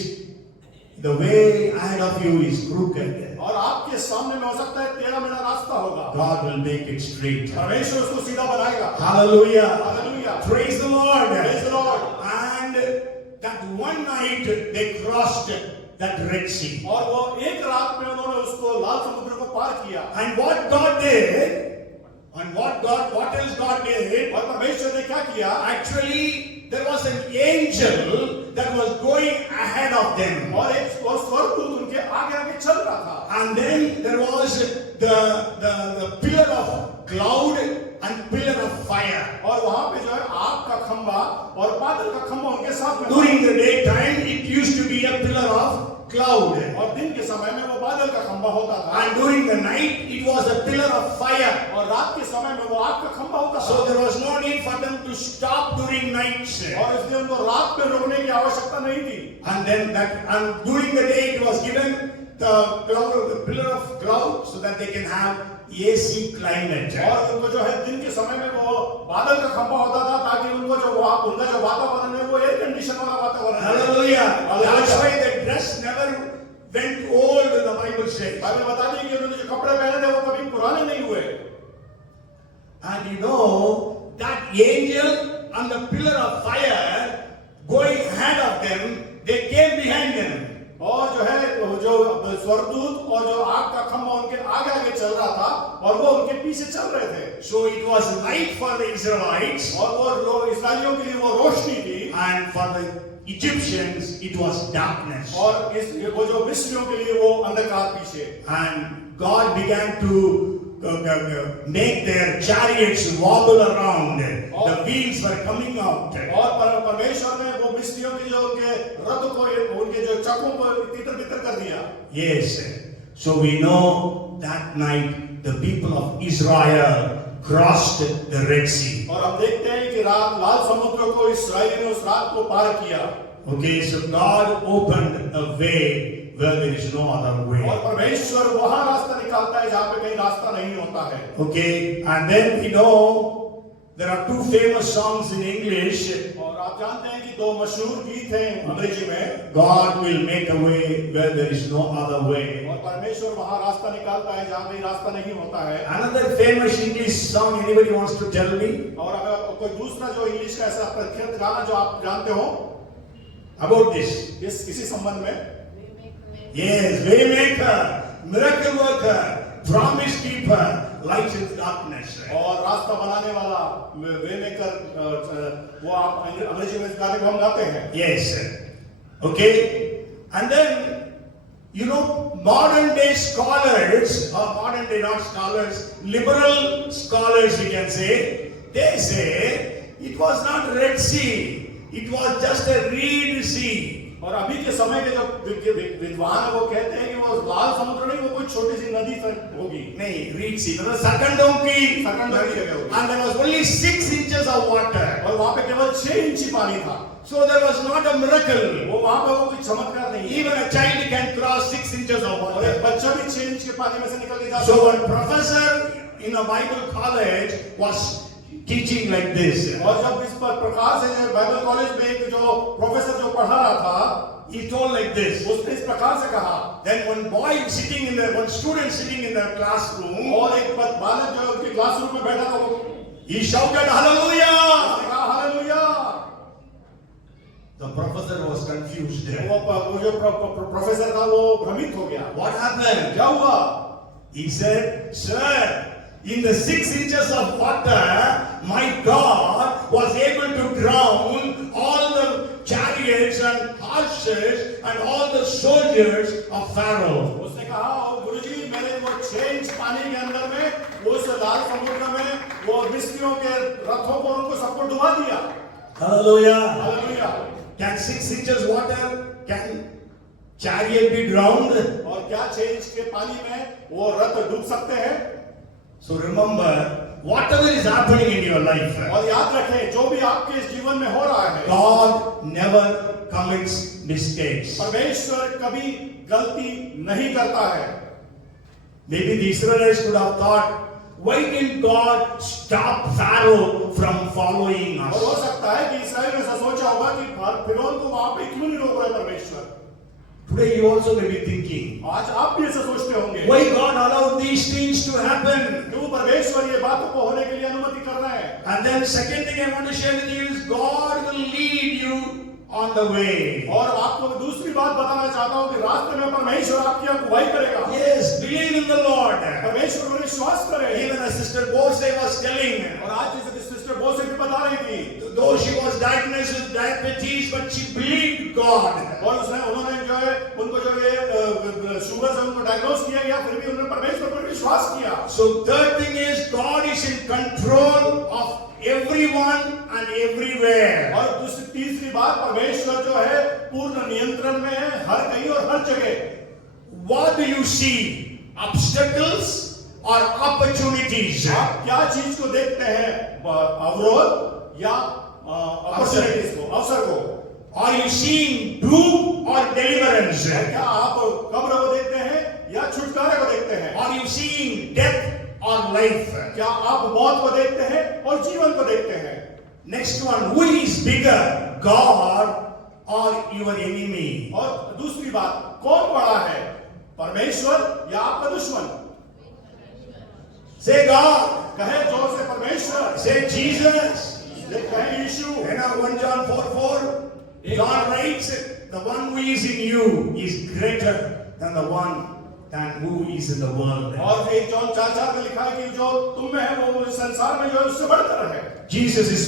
the way ahead of you is crooked. और आपके सामने में हो सकता है टेढ़ा मेढ़ा रास्ता होगा। God will make it straight. परमेश्वर उसको सीधा बनाएगा। Hallelujah. Hallelujah. Praise the Lord. Praise the Lord। And that one night they crossed that Red Sea. और वो एक रात में उन्होंने उसको लाल समुद्र को पार किया। And what God did, and what else God did, और परमेश्वर ने क्या किया? actually there was an angel that was going ahead of them. और एक स्वर्गदूत उनके आगे आगे चल रहा था। And then there was the pillar of cloud and pillar of fire. और वहां पे जो है आग का खंभा और बादल का खंभा उनके साथ में। During the daytime, it used to be a pillar of cloud. और दिन के समय में वो बादल का खंभा होता था। And during the night, it was a pillar of fire. और रात के समय में वो आग का खंभा होता था। So there was no need for them to stop during nights. और इसलिए उनको रात में रुकने की आवश्यकता नहीं थी। And during the day, it was given the pillar of cloud so that they can have AC climate. और उनको जो है दिन के समय में वो बादल का खंभा होता था ताकि उनका जो वातावरण है वो एयर कंडीशन वाला वातावरण है। Hallelujah. That's why the dress never went old, the Bible says. Bible बताती है कि उन्होंने जो कपड़े पहने थे वो कभी पुराने नहीं हुए। And you know that angel and the pillar of fire going ahead of them, they came behind them. और जो है जो स्वर्गदूत और जो आग का खंभा उनके आगे आगे चल रहा था और वो उनके पीछे चल रहे थे। So it was light for the Israelites, और वो इस्राएलियों के लिए वो रोशनी थी, and for the Egyptians it was darkness. और वो जो मिस्रियों के लिए वो अंधकार पीछे। And God began to make their chariots wobble around. The wheels were coming out. और परमेश्वर ने वो मिस्रियों के जो उनके रथ को उनके जो चक्कों को तितर-बितर कर दिया। Yes. So we know that night the people of Israel crossed the Red Sea. और हम देखते हैं कि रात लाल समुद्र को इस्राएली ने उस रात को पार किया। Okay, so God opened a way where there is no other way. और परमेश्वर वहां रास्ता निकालता है जहां पे कहीं रास्ता नहीं होता है। Okay, and then we know there are two famous songs in English. और आप जानते हैं कि 2 मशहूर गीत हैं अंग्रेजी में। God will make a way where there is no other way. और परमेश्वर वहां रास्ता निकालता है जहां कहीं रास्ता नहीं होता है। Another famous English song, anybody wants to tell me? और अगर कोई दूसरा जो इंग्लिश का ऐसा प्रख्यात गाना जो आप जानते हो, about this. इसी संबंध में Yes, waymaker, miracle worker, promise keeper, light in darkness. और रास्ता बनाने वाला वे मेकर, वो आप अंग्रेजी में इस गाने को हम गाते हैं। Yes. Okay. And then, you know, modern day scholars, or modern day not scholars, liberal scholars we can say, they say it was not Red Sea, it was just a reed sea. और अभी के समय के जो विद्वान है वो कहते हैं कि वो लाल समुद्र नहीं, वो कोई छोटी सी नदी होगी। नहीं, reed sea, मतलब सरकंडों की जगह होगी। and there was only 6 inches of water. और वहाँ पे केवल 6 इंची पानी था। So there was not a miracle. वो वहाँ पे वो कोई चमत्कार नहीं। Even a child can cross 6 inches of और water. एक बच्चा भी 6 इंच के पानी में से निकल के जा सकता है। So one professor in a Bible college was teaching like this. और जब इस पर प्रकार से बाइबल कॉलेज में एक जो प्रोफेसर जो पढ़ा रहा था, he told like this. उसने इस प्रकार से कहा, Then one student sitting in the classroom, और एक बालक जो उसके क्लासरूम में बैठा था, he shouted hallelujah. उसने कहा hallelujah. The professor was confused. वो जो प्रोफेसर था वो भ्रमित हो गया। What happened? क्या हुआ? He said, sir, in the 6 inches of water, my God was able to drown all the chariots and horses and all the soldiers of Pharaoh. उसने कहा, गुरुजी, मैंने वो 6 इंच पानी के अंदर में उस लाल समुद्र में वो मिस्रियों के रथों को उनको सबको डुबा दिया। Hallelujah. Hallelujah. Can 6 inches water, can chariot be drowned? और क्या 6 इंच के पानी में वो रथ डूब सकते हैं? So remember, whatever is happening in your life, और याद रखें, जो भी आपके इस जीवन में हो रहा है, God never commits mistakes. परमेश्वर कभी गलती नहीं करता है। Maybe the Israelites could have thought, why didn't God stop Pharaoh from following और हो us? सकता है कि इस्राएल ने ऐसा सोचा होगा कि फिरौन को वहां पे क्यों नहीं रोक रहा है परमेश्वर। Today you also may be thinking, आज आप भी ऐसा सोचते होंगे, why God allowed these things to happen? क्यों परमेश्वर ये बातों को होने के लिए अनुमति कर रहा है। And then second thing I want to share with you is God will lead you on the way. और आपको दूसरी बात बताना चाहता हूं कि रास्ते में परमेश्वर आपकी अगुवाई करेगा। Yes, believe in the Lord. परमेश्वर में विश्वास करें। Even as Sister Bose was telling, और आज जैसे सिस्टर बोसे भी बता रही थी, though she was diagnosed with diabetes, but she believed God. और उन्होंने जो है उनको जो ये शुगर से उनको डायग्नोस किया गया, फिर भी उन्होंने परमेश्वर पर विश्वास किया। So third thing is God is in control of everyone and everywhere. और तीसरी बात, परमेश्वर जो है पूर्ण नियंत्रण में है, हर कहीं और हर जगह। What do you see? Obstacles or opportunities? आप क्या चीज को देखते हैं, अवरोध या अपॉर्चुनिटीज को, अवसर को? Are you seeing doom or deliverance? क्या आप कब्र को देखते हैं या छुटकारे को देखते हैं? Are you seeing death or life? क्या आप मौत को देखते हैं और जीवन को देखते हैं? Next one, who is bigger, God or your enemy? और दूसरी बात, कौन बड़ा है, परमेश्वर या आपका दुश्मन? Say God. कहे जोर से परमेश्वर। Say Jesus. कहे यीशु। And now 1 John 4:4, John writes, the one who is in you is greater than the one than who is in the world. और 1 जॉन 4:4 में लिखा है कि जो तुम में है वो इस संसार में जो है उससे बढ़कर है। Jesus is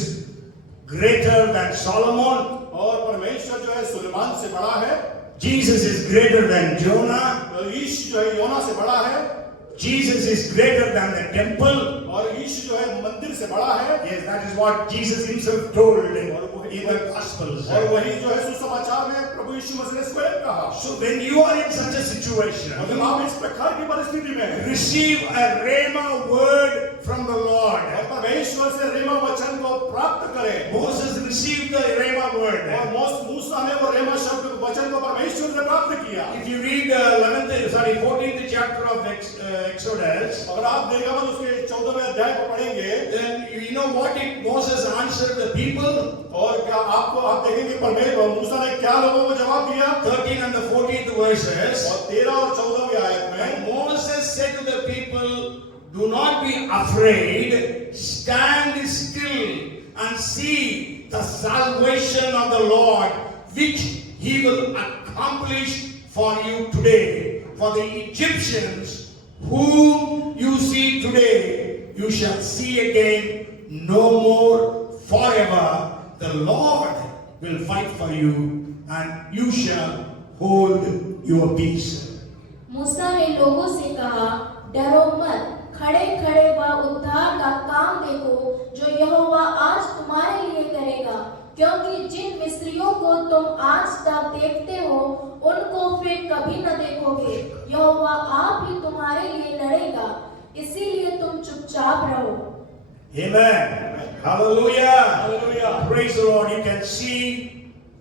greater than Solomon. और परमेश्वर जो है सुलेमान से बड़ा है। Jesus is greater than Jonah. यीशु जो है योना से बड़ा है। Jesus is greater than the temple. और यीशु जो है मंदिर से बड़ा है। Yes, that is what Jesus himself told in the Gospels. और वही जो है सुसमाचार में प्रभु यीशु मसीह ने स्वयं कहा। So when you are in such a situation, और जब आप इस प्रकार की परिस्थिति में हैं, receive a rhema word from the Lord. और परमेश्वर से रेमा वचन को प्राप्त करें। Moses received the rhema word. और मूसा ने वो रेमा शब्द वचन को परमेश्वर से प्राप्त किया। If you read 14th chapter of Exodus, अगर आप निर्गमन उसके 14वें अध्याय को पढ़ेंगे, then you know what Moses answered the people. और क्या आप देखेंगे परमेश्वर मूसा ने क्या लोगों को जवाब दिया? 13 and the 14th verses. और 13 और 14वीं आयत में And Moses said to the people, do not be afraid, stand still and see the salvation of the Lord, which he will accomplish for you today. For the Egyptians whom you see today, you shall see again no more forever. The Lord will fight for you and you shall hold your peace. मूसा ने लोगों से कहा, डरो मत, खड़े खड़े वह उद्धार का काम देखो जो यहोवा आज तुम्हारे लिए करेगा, क्योंकि जिन मिस्रियों को तुम आज तक देखते हो उनको फिर कभी न देखोगे। यहोवा आप ही तुम्हारे लिए लड़ेगा, इसीलिए तुम चुपचाप रहो। Amen. Hallelujah. Hallelujah. Praise the Lord. You can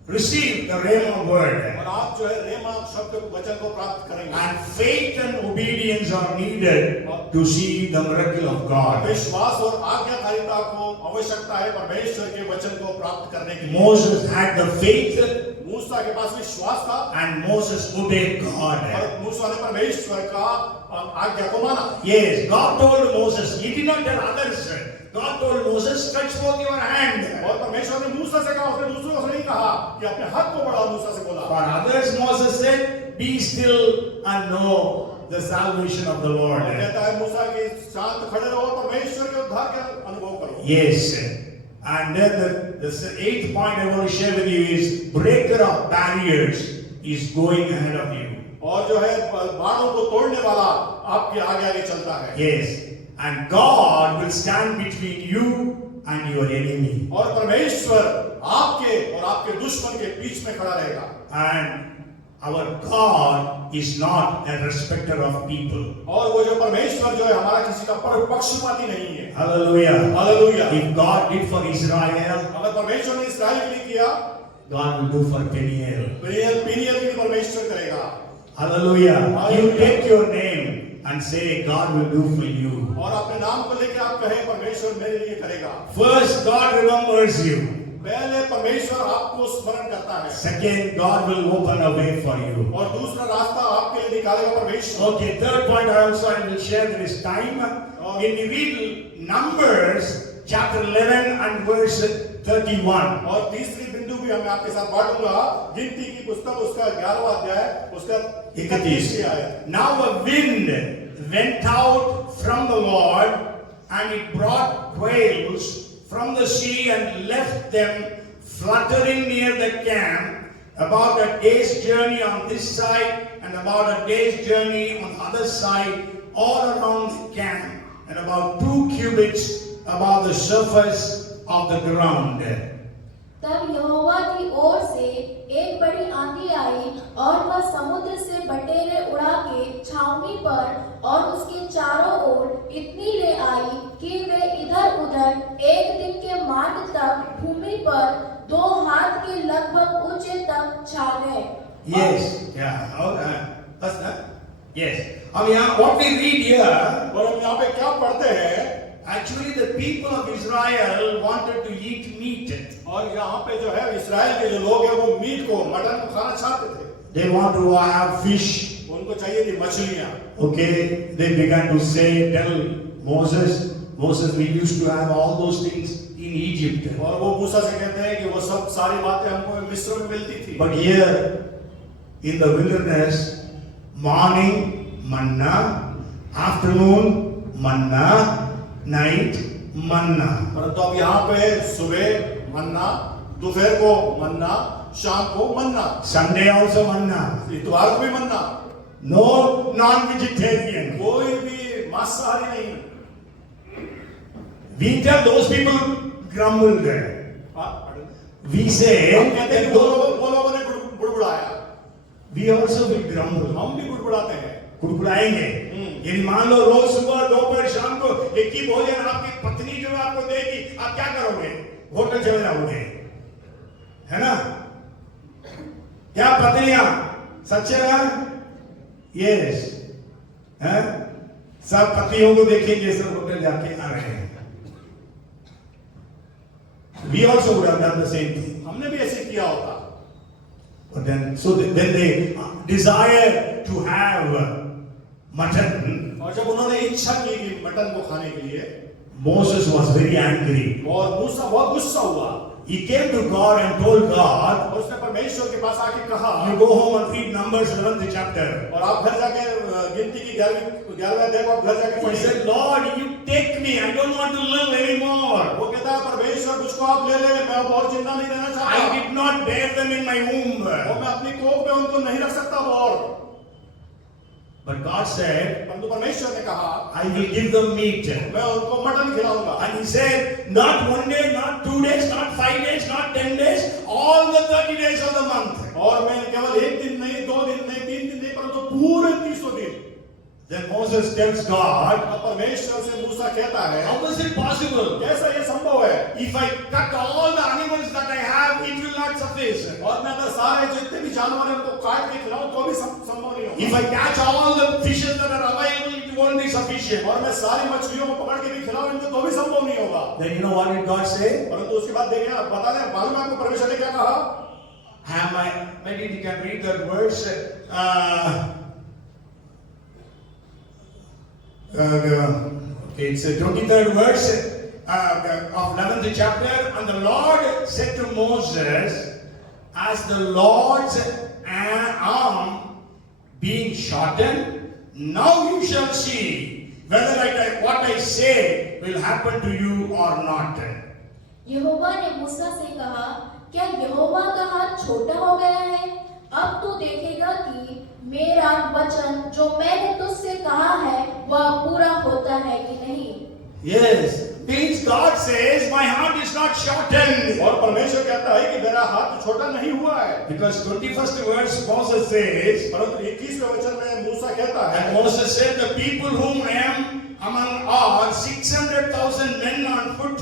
receive the Rhema word. और आप जो है रेमा शब्द वचन को प्राप्त करेंगे। And faith and obedience are needed to see the miracle of God. विश्वास और आज्ञाकारिता को आवश्यकता है परमेश्वर के वचन को प्राप्त करने के लिए। Moses had the faith मूसा के पास विश्वास था and Moses obeyed God. और मूसा ने परमेश्वर का आज्ञा को माना। Yes, God told Moses, he did not tell others. God told Moses, stretch forth your hand. और परमेश्वर ने मूसा से कहा, उसने दूसरों से नहीं कहा कि अपने हाथ को बढ़ाओ। मूसा से बोला। For others, Moses said, be still and know the salvation of the Lord. कहता है मूसा की शांत खड़े रहो, परमेश्वर के उद्धार का अनुभव करो। Yes. And then the eighth point I want to share with you is breaker of barriers is going ahead of you. और जो है बाड़ों को तोड़ने वाला आपके आगे आगे चलता है। Yes. And God will stand between you and your enemy. और परमेश्वर आपके और आपके दुश्मन के बीच में खड़ा रहेगा। And our God is not a respecter of people. और वो जो परमेश्वर जो है हमारा किसी का पक्षपाती नहीं है। Hallelujah. Hallelujah. If God did for Israel, अगर परमेश्वर ने इस्राएल के लिए किया, God will do for Peniel. Pineal के लिए परमेश्वर करेगा। Hallelujah. Hallelujah. You take your name and say, God will do for you. और अपने नाम को लेकर आप कहें परमेश्वर मेरे लिए करेगा। First, God remembers you. पहले परमेश्वर आपको स्मरण करता है। Second, God will open a way for you. और दूसरा रास्ता आपके लिए निकालेगा परमेश्वर। Okay, third point I will share there is time. In the read Numbers chapter 11 and verse 31. और तीसरी बिंदु भी मैं आपके साथ बांटूंगा। गिनती की पुस्तक उसका 11वां अध्याय उसका 31 आयत। Now a wind went out from the Lord and it brought quails from the sea and left them fluttering near the camp, about a day's journey on this side and about a day's journey on the other side, all around the camp, and about 2 cubits above the surface of the ground. तब यहोवा की ओर से एक बड़ी आंधी आई और वह समुद्र से बटेरे उड़ा के छावनी पर और उसके चारों ओर इतनी ले आई कि वे इधर उधर एक दिन के मार्ग तक भूमि पर 2 हाथ के लगभग ऊंचे तक छा गए। Yes, yeah. That's that. Yes. अब यहाँ what we read here, और हम यहाँ पे क्या पढ़ते हैं? actually the people of Israel wanted to eat meat. और यहाँ पे जो है इस्राएल के जो लोग हैं वो मीट को मटन को खाना चाहते थे। They want to have fish. उनको चाहिए थी मछलियाँ। Okay, they began to say, tell Moses, we used to have all those things in Egypt. और वो मूसा से कहते हैं कि वो सब सारी बातें हमको मिस्र में मिलती थी। But here in the wilderness, morning manna, afternoon manna, night manna. परंतु अब यहाँ पे सुबह मन्ना, दोपहर को मन्ना, शाम को मन्ना, Sunday also manna. इतवार को भी मन्ना। No non-vegetarian. कोई भी मांसाहारी नहीं। We tell those people grumbled. We say हम कहते हैं कि वो लोगों ने बुड़बुड़ाया। we also will grumble. हम भी बुड़बुड़ाते हैं। कुड़कुड़ाएंगे। यदि मान लो रोज सुबह दोपहर शाम को एक ही भोजन आपकी पत्नी जो आपको देगी, आप क्या करोगे? होटल चले जाओगे, है ना? क्या पत्नियां सच्चे ना? यस, हैं? सब पत्नियों को देखेंगे, सब होटल जाके आ रहे हैं। We also would have done the same thing. हमने भी ऐसे किया होता। But then, when they desire to have mutton, और जब उन्होंने इच्छा की कि मटन को खाने के लिए, Moses was very angry. और मूसा बहुत गुस्सा हुआ। he came to God and told God, और उसने परमेश्वर के पास आके कहा, you go home and read Numbers 11th chapter. और आप घर जाके गिनती की 11वें अध्याय को आप घर जाके He पढ़िए। said, Lord, you take me. I don't want to live anymore. वो कहता है परमेश्वर मुझको आप ले ले, मैं अब और जिंदा नहीं रहना I चाहता। did not bear them in my womb. वो मैं अपनी कोख में उनको नहीं रख सकता और। But God said, परंतु परमेश्वर ने कहा, I will give them meat. मैं उनको मटन खिलाऊंगा। And he said, not 1 day, not 2 days, not 5 days, not 10 days, all the 30 days of the month. और मैं केवल 1 दिन नहीं, 2 दिन नहीं, 3 दिन नहीं, परंतु पूरे 300 दिन। Then Moses tells God, अब परमेश्वर से मूसा कहता है, how is it possible? कैसा ये संभव है? If I cut all the animals that I have, it will not suffice. और मैं अगर सारे जितने भी जानवर हैं उनको काट के खिलाऊं तो भी संभव नहीं होगा। If I catch all the fishes that are available, it won't be sufficient. और मैं सारी मछलियों को पकड़ के भी खिलाऊं इनको तो भी संभव नहीं होगा। Then you know what did God say? परंतु उसके बाद देखिए, बता दें, मालूम है आपको परमेश्वर ने क्या कहा? Maybe you can read that verse. Okay, it's the 23rd verse of 11th chapter. And the Lord said to Moses, as the Lord's arm being shortened, now you shall see whether what I say will happen to you or not. यहोवा ने मूसा से कहा, क्या यहोवा का हाथ छोटा हो गया है? अब तू देखेगा कि मेरा वचन जो मैंने तुझसे कहा है वह पूरा होता है कि नहीं। Yes, means God says my heart is not shortened. और परमेश्वर कहता है कि मेरा हाथ छोटा नहीं हुआ है। Because 21st verse Moses says, परंतु 21वें वचन में मूसा कहता है, and Moses said, the people whom I am among are 600,000 men on foot,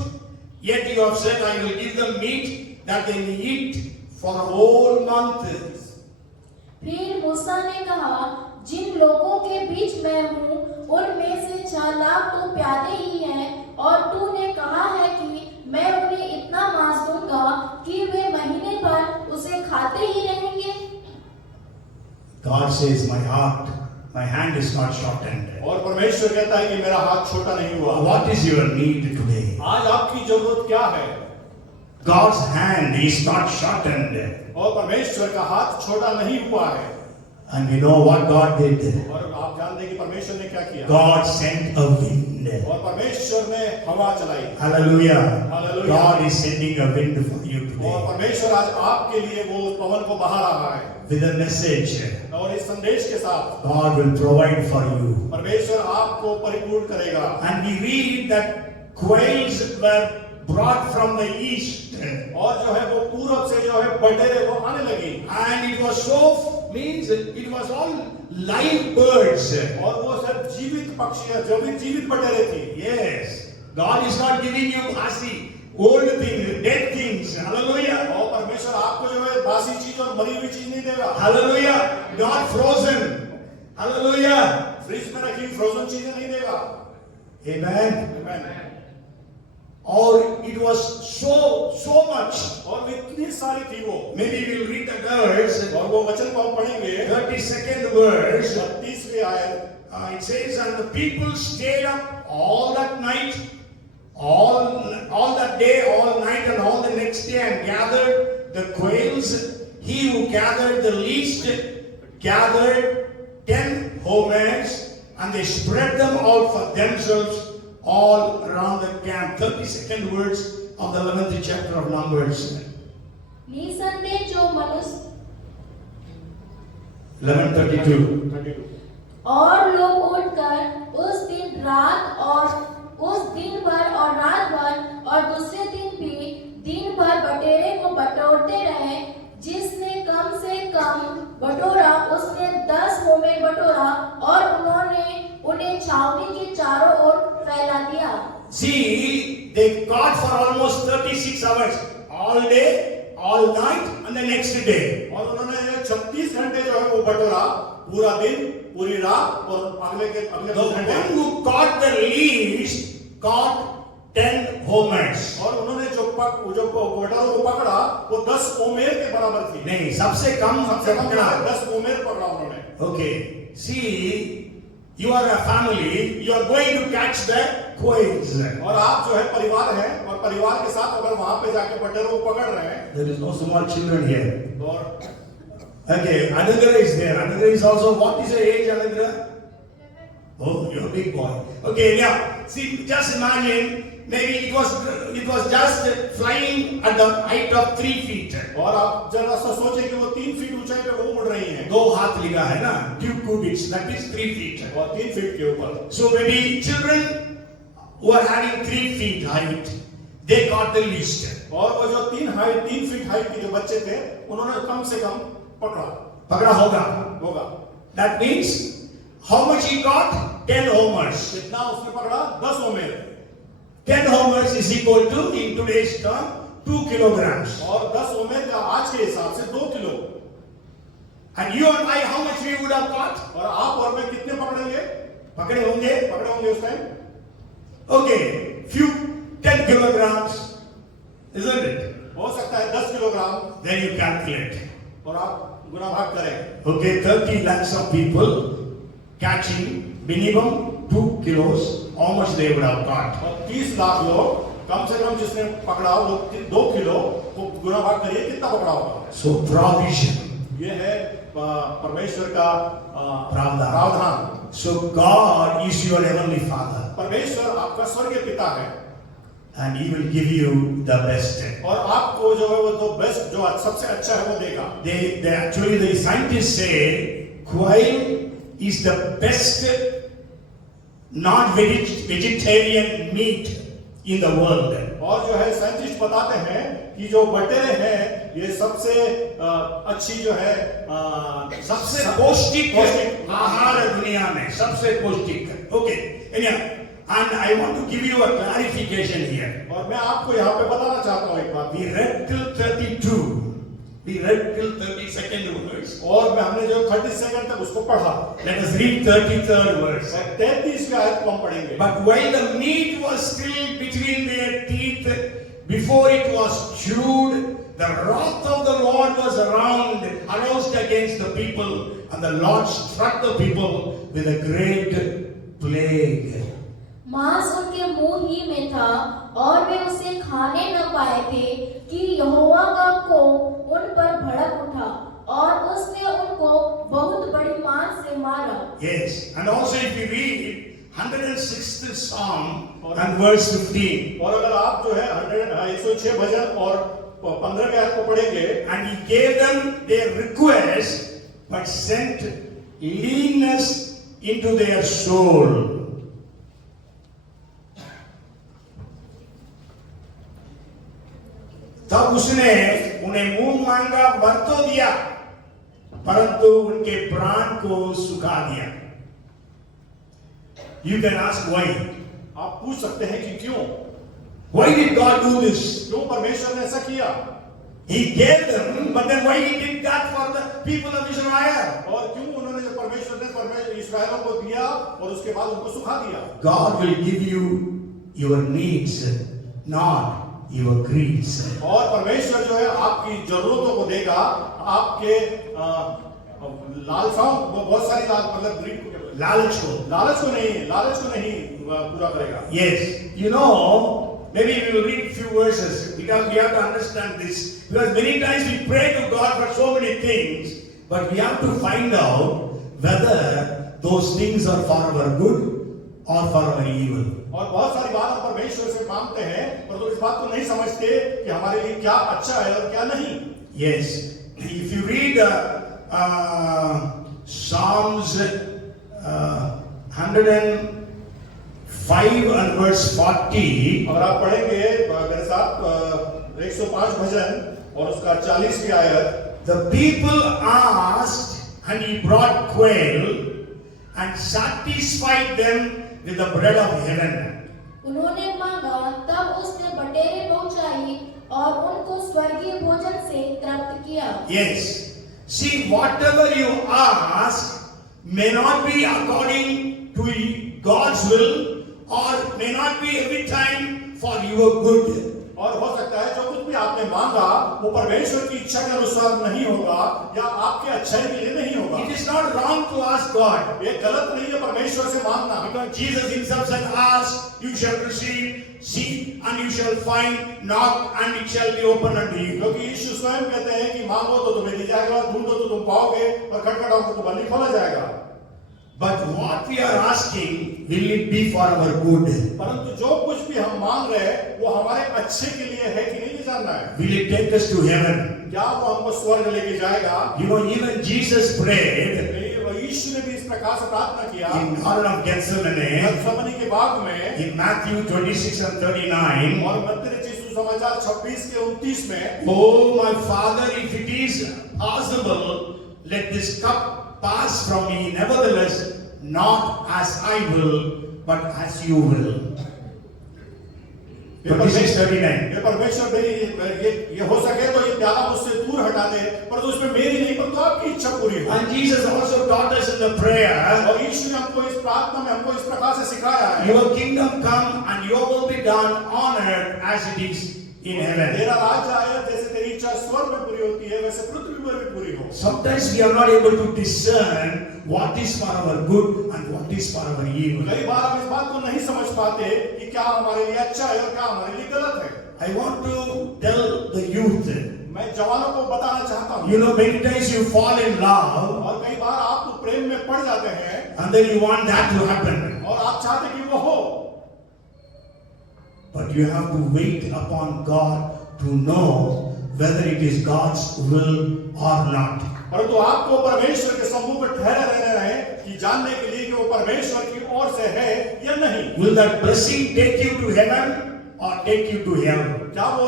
yet you have said I will give them meat that they may eat for a whole month. फिर मूसा ने कहा, जिन लोगों के बीच मैं हूँ उनमें से 4 लाख तो प्यादे ही हैं, और तूने कहा है कि मैं उन्हें इतना मांस दूंगा कि वे महीने भर उसे खाते ही रहेंगे। God says my hand is not shortened. और परमेश्वर कहता है कि मेरा हाथ छोटा नहीं हुआ। What is your need today? आज आपकी जरूरत क्या है? God's hand is not shortened. और परमेश्वर का हाथ छोटा नहीं हुआ है। And we know what God did. और आप जानते हैं कि परमेश्वर ने क्या किया? God sent a wind. और परमेश्वर ने हवा चलाई। Hallelujah. Hallelujah. God is sending a wind for you और today. परमेश्वर आज आपके लिए वो पवन को बहा रहा है। With a message, और इस संदेश के साथ God will provide for you. परमेश्वर आपको परिपूर्ण करेगा। And we read that quails were brought from the east. और जो है वो पूरब से जो है बटेरे वो आने लगी। And it was so, means it was all live birds. और वो सब जीवित पक्षी, जीवित बटेरे थी। Yes. God is not giving you basi, old things, dead things. Hallelujah. और परमेश्वर आपको जो है बासी चीज और मरी हुई चीज नहीं देगा। Hallelujah. Not frozen. Hallelujah. Fridge में रखी फ्रोजन चीजें नहीं देगा। Amen. Amen. Or it was so much. और इतनी सारी थी वो। Maybe we'll read the verse. और वो वचन को हम पढ़ेंगे। 32nd verse. 32वीं आयत। It says, and the people stayed up all that night, all that day, all night, and all the next day, and gathered the quails. He who gathered the least gathered 10 homers, and they spread them out for themselves all around the camp. 32nd verse of the 11th chapter of Numbers. निसंदेह जो मनुष्य 11:32. और लोग उठकर उस दिन रात और उस दिन भर और रात भर और दूसरे दिन भी दिन भर बटेरे को बटोरते रहे। जिसने कम से कम बटोरा उसने 10 होमेर बटोरा, और उन्होंने उन्हें छावनी के चारों ओर फैला दिया। See, they caught for almost 36 hours, all day, all night, and the next day. और उन्होंने 36 घंटे जो है वो बटोरा, पूरा दिन, पूरी रात और अगले 10 The घंटे। one who caught the least caught 10 homers. और उन्होंने जो बटोरों को पकड़ा वो 10 ओमेर के बराबर थी। नहीं, सबसे कम सबसे कम पकड़ा। 10 ओमेर पकड़ा उन्होंने। Okay, see, You are a family, you are going to catch the quails. और आप जो है परिवार है और परिवार के साथ अगर वहां पे जाके बटेरों को पकड़ रहे हैं There is no small children here. और Okay, Anandra is there. Anandra is also, what is your age, Anandra? Oh, you're a big boy. Okay, yeah. See, just imagine, maybe it was just flying at the height of 3 feet. और आप जरा सा सोचें कि वो 3 फीट ऊंचाई पे वो उड़ रही हैं 2 हाथ लिखा है ना, 2 cubits, that is 3 feet. और 3 फीट के ऊपर So maybe children who are having 3 feet height, they caught the least. और वो जो 3 फीट हाइट के जो बच्चे थे उन्होंने कम से कम पकड़ा होगा. That means how much he got? 10 homers. कितना उसने पकड़ा 10 होमेर 10 homers is equal to, in today's term, 2 kilograms. और 10 होमेर का आज के हिसाब से 2 kilo And you and I, how much we would have got? और आप और मैं कितने पकड़े पकड़े होंगे उस time Okay, few 10 kilograms, isn't it? हो सकता है 10 किलोग्राम Then you calculate. और आप गुना भाग करें Okay, 30 lakhs of people catching minimum 2 kilos, how much they would have got? और 30 लाख लोग कम से कम जिसने पकड़ा वो 2 किलो को गुना भाग करिए कितना पकड़ा होगा So provision. ये है परमेश्वर का प्रावधान So God is your heavenly Father, परमेश्वर आपका स्वर्गीय पिता है and He will give you the best. और आपको जो है वो तो बेस्ट जो सबसे अच्छा है वो देगा They actually, the scientists say quail is the best non-vegetarian meat in the world. और जो है साइंटिस्ट बताते हैं कि जो बटेरे हैं ये सबसे अच्छी जो है सबसे पौष्टिक आहार है दुनिया में, सबसे पौष्टिक. Okay, and I want to give you a clarification here. और मैं आपको यहाँ पे बताना चाहता हूँ एक बात We read till 32. We read till 32nd verse. और हमने जो 32nd तक उसको पढ़ा Let us read 33rd verse. 33 का आयत को हम पढ़ेंगे But while the meat was still between their teeth, before it was chewed, the wrath of the Lord was aroused against the people, and the Lord struck the people with a great plague. मांस उनके मुंह ही में था और वे उसे खाने न पाए थे कि यहोवा का कोप उन पर भड़क उठा और उसने उनको बहुत बड़ी मार से मारा. Yes, and also if you read 106th Psalm and verse 15, और अगर आप जो है 106 भजन और 15 के आयत को पढ़ेंगे and He gave them their request, but sent leanness into their soul. तब उसने उन्हें मुंह मांगा वर तो दिया, परंतु उनके प्राण को सुखा दिया. You can ask why. आप पूछ सकते हैं कि क्यों Why did God do this? क्यों परमेश्वर ने ऐसा किया He gave them, but then why He did that for the people of Israel? और क्यों उन्होंने जो परमेश्वर ने इस्राएलियों को दिया और उसके बाद उनको सुखा दिया God will give you your needs, not your greeds. और परमेश्वर जो है आपकी जरूरतों को देगा आपके लालसाओं वो बहुत सारी मतलब ग्रीड को लालच को नहीं पूरा करेगा. Yes, you know, maybe we will read few verses because we have to understand this. Because many times we pray to God for so many things, but we have to find out whether those things are for our good or for our evil. और बहुत सारी बात हम परमेश्वर से मांगते हैं परंतु इस बात को नहीं समझते कि हमारे लिए क्या अच्छा है और क्या नहीं. Yes, if you read Psalms 105 and verse 40, अगर आप पढ़ेंगे मेरे साथ 105 भजन और उसका 40 की आयत. the people asked, and He brought quail and satisfied them with the bread of heaven. उन्होंने मांगा तब उसने बटेरे पहुंचाई और उनको स्वर्गीय भोजन से तृप्त किया. Yes, see, whatever you ask may not be according to God's will, or may not be every time for your good. और हो सकता है जो कुछ भी आपने मांगा वो परमेश्वर की इच्छा के अनुसार नहीं होगा या आपके अच्छाई के लिए नहीं होगा। It is not wrong to ask God. ये गलत नहीं है परमेश्वर से मांगना, Because Jesus himself said, ask, you shall receive, seek, and you shall find, knock, and it shall be opened unto you. क्योंकि यीशु स्वयं कहते हैं कि मांगो तो तुम्हें दी जाएगा, ढूंढो तो तुम पाओगे, और खटखटाओ तो तुम्हारे लिए खोला जाएगा। But what we are asking, will it be for our good? परंतु जो कुछ भी हम मांग रहे हैं वो हमारे अच्छे के लिए है कि नहीं, ये जानना है। Will it take us to heaven? क्या वो हमको स्वर्ग लेके जाएगा? You know, even Jesus prayed यीशु ने भी इस प्रकार से प्रार्थना किया in Garden of Gethsemane, गethsemane के बाग में, in Matthew 26 and 39. और मत्ती रचित सुसमाचार 26 के 29 में, Oh my Father, if it is possible, let this cup pass from me. Nevertheless, not as I will, but as you will. 26:39. ये परमेश्वर मेरी ये हो सके तो ये प्याला मुझसे दूर हटा दे, पर तो उसमें मेरी नहीं पर तो आपकी इच्छा पूरी हो। And Jesus also taught us in the prayer, और यीशु ने हमको इस प्रार्थना में हमको इस प्रकार से सिखाया है, your kingdom come and your will be done on earth as it is in heaven. तेरा राज्य आए जैसे तेरी इच्छा स्वर्ग में पूरी होती है वैसे पृथ्वी पर भी पूरी हो। Sometimes we are not able to discern what is for our good and what is for our evil. कई बार हम इस बात को नहीं समझ पाते कि क्या हमारे लिए अच्छा है और क्या हमारे लिए गलत है। I want to tell the youth, मैं जवानों को बताना चाहता हूँ, you know, many times you fall in love और कई बार आप तो प्रेम में पड़ जाते हैं and then you want that to happen. और आप चाहते कि वो हो, But you have to wait upon God to know whether it is God's will or not. परंतु आपको परमेश्वर के सम्मुख में ठहरे रहने रहे कि जानने के लिए कि वो परमेश्वर की ओर से है या नहीं। Will that blessing take you to heaven or take you to hell? क्या वो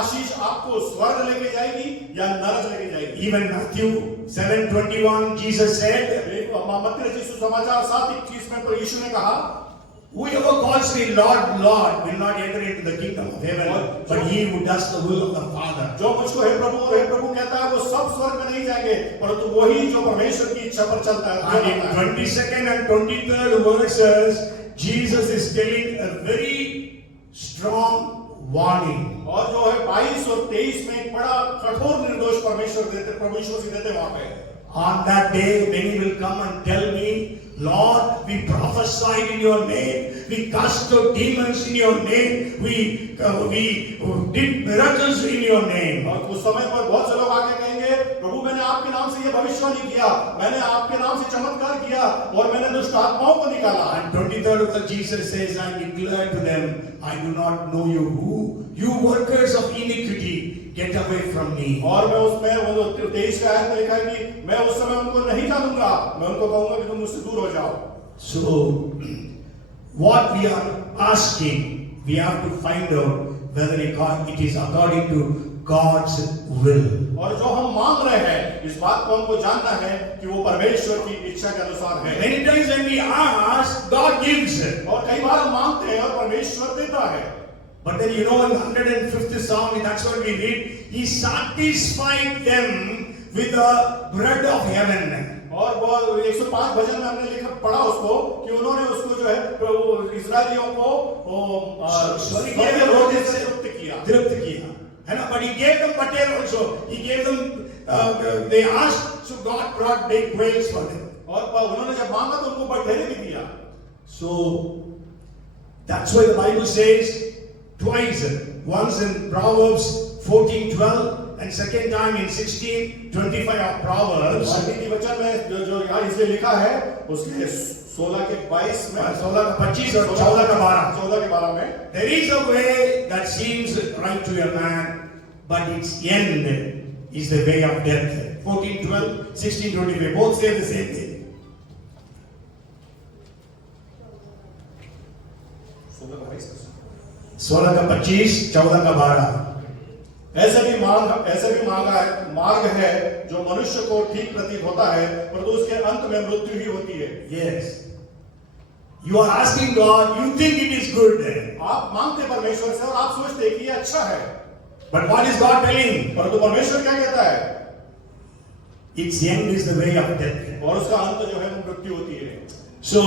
आशीष आपको स्वर्ग लेके जाएगी या नरक लेके जाएगी? Even Matthew 7:21, Jesus said, मत्ती रचित सुसमाचार 7:21 में तो यीशु ने कहा, whoever calls me Lord, Lord will not enter into the kingdom of heaven, but he who does the will of the Father. जो मुझको हे प्रभु कहता है वो सब स्वर्ग में नहीं जाएंगे, परंतु वही जो परमेश्वर की इच्छा पर चलता है। And in 22nd and 23rd verses, Jesus is telling a very strong warning. और जो है 22 और 23 में एक बड़ा कठोर निर्दोष परमेश्वर से देते वहां पे। On that day, many will come and tell me, Lord, we prophesied in your name, we cast out demons in your name, we did miracles in your name. और उस समय पर बहुत से लोग आके कहेंगे, प्रभु मैंने आपके नाम से ये भविष्यवाणी किया, मैंने आपके नाम से चमत्कार किया और मैंने दुष्ट आत्माओं को निकाला। And 23rd verse, Jesus says, I declare to them, I do not know you, you workers of iniquity, get away from me. और मैं उसमें वो 23 का आयत में लिखा है कि मैं उस समय उनको नहीं जानूंगा, मैं उनको कहूंगा कि तुम मुझसे दूर हो जाओ। So, what we are asking, we have to find out whether it is according to God's will. और जो हम मांग रहे हैं इस बात को हमको जानना है कि वो परमेश्वर की इच्छा के अनुसार है। Many times when we ask, God gives it. और कई बार हम मांगते हैं और परमेश्वर देता है। But then you know in the 105th Psalm, that's what we read, He satisfied them with the bread of heaven. और वो 105 भजन में हमने लिखा पढ़ा उसको कि उन्होंने उसको जो है इस्राएलियों को स्वर्गीय रोटी से तृप्त किया, है ना? But He gave them butter also. He gave them. They asked, so God brought big quails for them. और उन्होंने जब मांगा तो उनको बटेरे भी दिया। So that's why the Bible says twice, once in Proverbs 14:12. And second time in 16:25 of Proverbs. वचन में जो यहाँ इसलिए लिखा है उसके 16 के 22 में 16 का 25 और 14 का 12. 14 के 12 में There is a way that seems right to a man, but its end is the way of death. 14:12, 16:25, both say the same thing. 16 का 25, 14 का 12. ऐसे भी मार्ग है जो मनुष्य को ठीक प्रतीत होता है परंतु उसके अंत में मृत्यु ही होती है। Yes. You are asking God, you think it is good. आप मांगते परमेश्वर से और आप सोचते कि ये अच्छा है। But what is God telling? परंतु परमेश्वर क्या कहता है? Its end is the way of death. और उसका अंत जो है वो मृत्यु होती है। So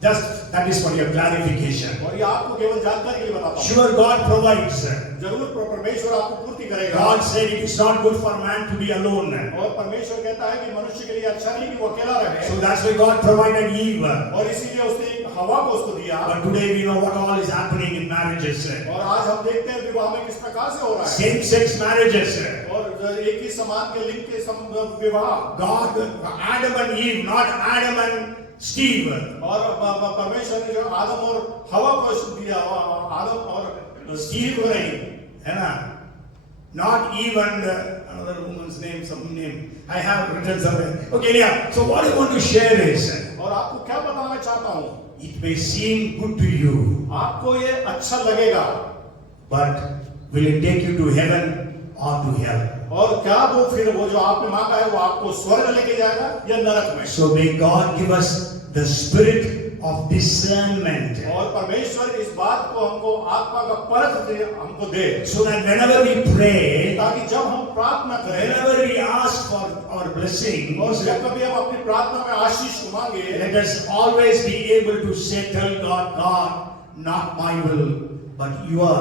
Just that is for your clarification. और ये आपको केवल जानकारी के लिए बताता हूँ। Sure, God provides. जरूर परमेश्वर आपको पूर्ति करेगा। God said it is not good for man to be alone. और परमेश्वर कहता है कि मनुष्य के लिए अच्छा नहीं कि वो अकेला रहे। So that's why God provided Eve. और इसीलिए उसने हवा को उसको दिया। But today we know what all is happening in marriages. और आज हम देखते हैं विवाह में किस प्रकार से हो रहा है। Same-sex marriages. और एक ही समान के लिंग के विवाह। God, Adam and Eve, not Adam and Steve. और परमेश्वर ने जो आदम और हवा को दिया, आदम और Steve को नहीं, है ना? Not even another woman's name, some name. I have written somewhere. Okay, yeah. So what I want to share is, और आपको क्या बताना चाहता हूँ, it may seem good to you, आपको ये अच्छा लगेगा, but will it take you to heaven or to hell? और क्या वो फिर वो जो आपने मांगा है वो आपको स्वर्ग लेके जाएगा या नरक में? So may God give us the spirit of discernment, और परमेश्वर इस बात को हमको आत्मा का परख हमको दे, so that whenever we pray, ताकि जब हम प्रार्थना करें, whenever we ask for our blessing, और जब कभी हम अपनी प्रार्थना में आशीष को मांगे, let us always be able to say, tell God, God, not my will, but your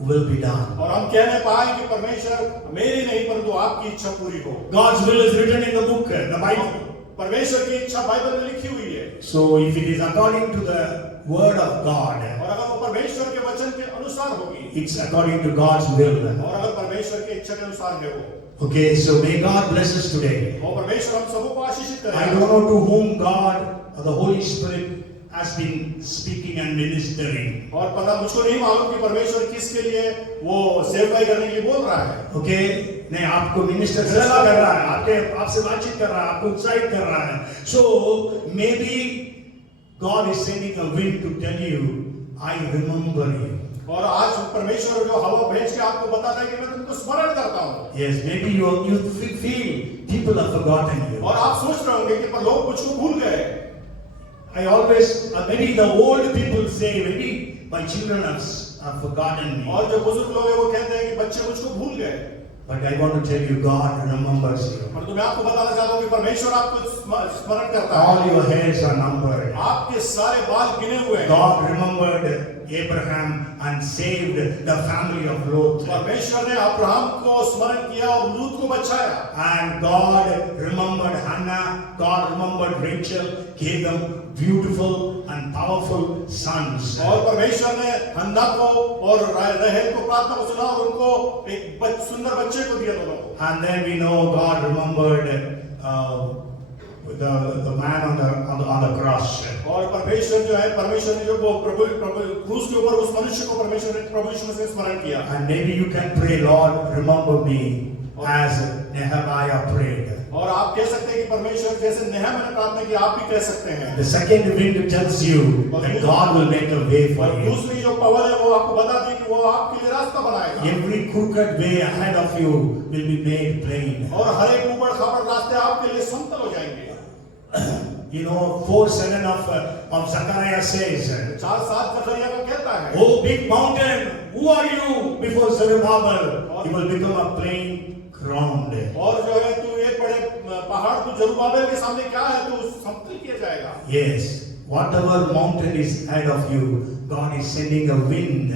will be done. और हम कहने पाए कि परमेश्वर मेरी नहीं परंतु आपकी इच्छा पूरी हो। God's will is written in the book, the Bible. परमेश्वर की इच्छा बाइबल में लिखी हुई है। So if it is according to the word of God, और अगर वो परमेश्वर के वचन के अनुसार होगी, it's according to God's will. और अगर परमेश्वर की इच्छा के अनुसार है वो, Okay, so may God bless us today. और परमेश्वर हम सबको आशीषित करे। I don't know to whom God or the Holy Spirit has been speaking and ministering. और पता मुझको नहीं मालूम कि परमेश्वर किसके लिए वो सेवकाई करने के लिए बोल रहा है। Okay, नहीं आपको मिनिस्टर कर रहा है, आपसे बातचीत कर रहा है, आपको उत्साहित कर रहा है. So maybe God is sending a wind to tell you, I remember you. और आज परमेश्वर जो हवा भेज के आपको बताता है कि मैं तुमको स्मरण करता हूँ। Yes, maybe you feel people have forgotten you. और आप सोच रहे होंगे कि पर लोग मुझको भूल गए। I always, maybe the old people say, maybe my children have forgotten me. और जो बुजुर्ग लोग हैं वो कहते हैं कि बच्चे मुझको भूल गए। But I want to tell you, God remembers you. पर तो मैं आपको बताना चाहता हूँ कि परमेश्वर आपको स्मरण करता है। All your hairs are numbered. आपके सारे बाल गिने हुए हैं। God remembered Abraham and saved the family of Lot. परमेश्वर ने अब्राहम को स्मरण किया और लूत को बचाया। And God remembered Hannah, God remembered Rachel, gave them beautiful and powerful sons. और परमेश्वर ने हन्ना को और रहल को प्रार्थना को सुना और उनको एक सुंदर बच्चे को दिया दोनों को। And then we know God remembered the man on the cross. और परमेश्वर जो है परमेश्वर ने जो वो प्रभु क्रूस के ऊपर उस मनुष्य को परमेश्वर ने प्रभु यीशु मसीह ने स्मरण किया। And maybe you can pray, Lord, remember me as Nehemiah prayed. और आप कह सकते हैं कि परमेश्वर जैसे नेहम्याह ने प्रार्थना की आप भी कह सकते हैं। The second wind tells you that God will make a way for और you. दूसरी जो पवन है वो आपको बताती है कि वो आपके लिए रास्ता बनाएगा। Every crooked way ahead of you will be made plain. और हर एक ऊबड़ खाबड़ रास्ते आपके लिए समतल हो जाएंगे। You know, 4:7 of Zechariah says, 4:7 जकरिया का कहता है, "Oh big mountain, who are you before Zerubbabel? You will become a plain ground." और जो है तू एक बड़े पहाड़ तू जरुब्बाबेल के सामने क्या है तू समतल किया जाएगा। Yes, whatever mountain is ahead of you, God is sending a wind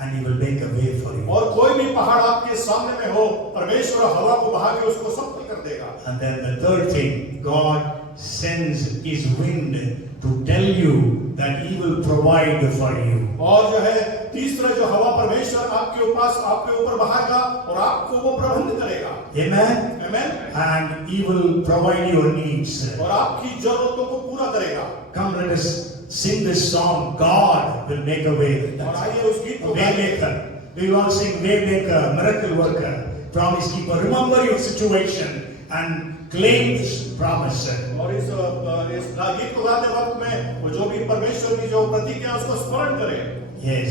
and He will make a way for you. और कोई भी पहाड़ आपके सामने में हो परमेश्वर हवा को बहा के उसको समतल कर देगा। And then the third thing, God sends His wind to tell you that He will provide for you. और जो है तीसरा जो हवा परमेश्वर आपके ऊपर बहाएगा और आपको वो प्रबंध करेगा। Amen. आमेन। And He will provide your needs. और आपकी जरूरतों को पूरा करेगा। Come, let us sing this song. God will make a way. और आइए उस गीत को Waymaker. We will all sing Waymaker, miracle worker, promise keeper. Remember your situation and claim this promise. और इस गीत को गाते वक्त में वो जो भी परमेश्वर की जो प्रतिज्ञा है उसको स्मरण करें। Yes.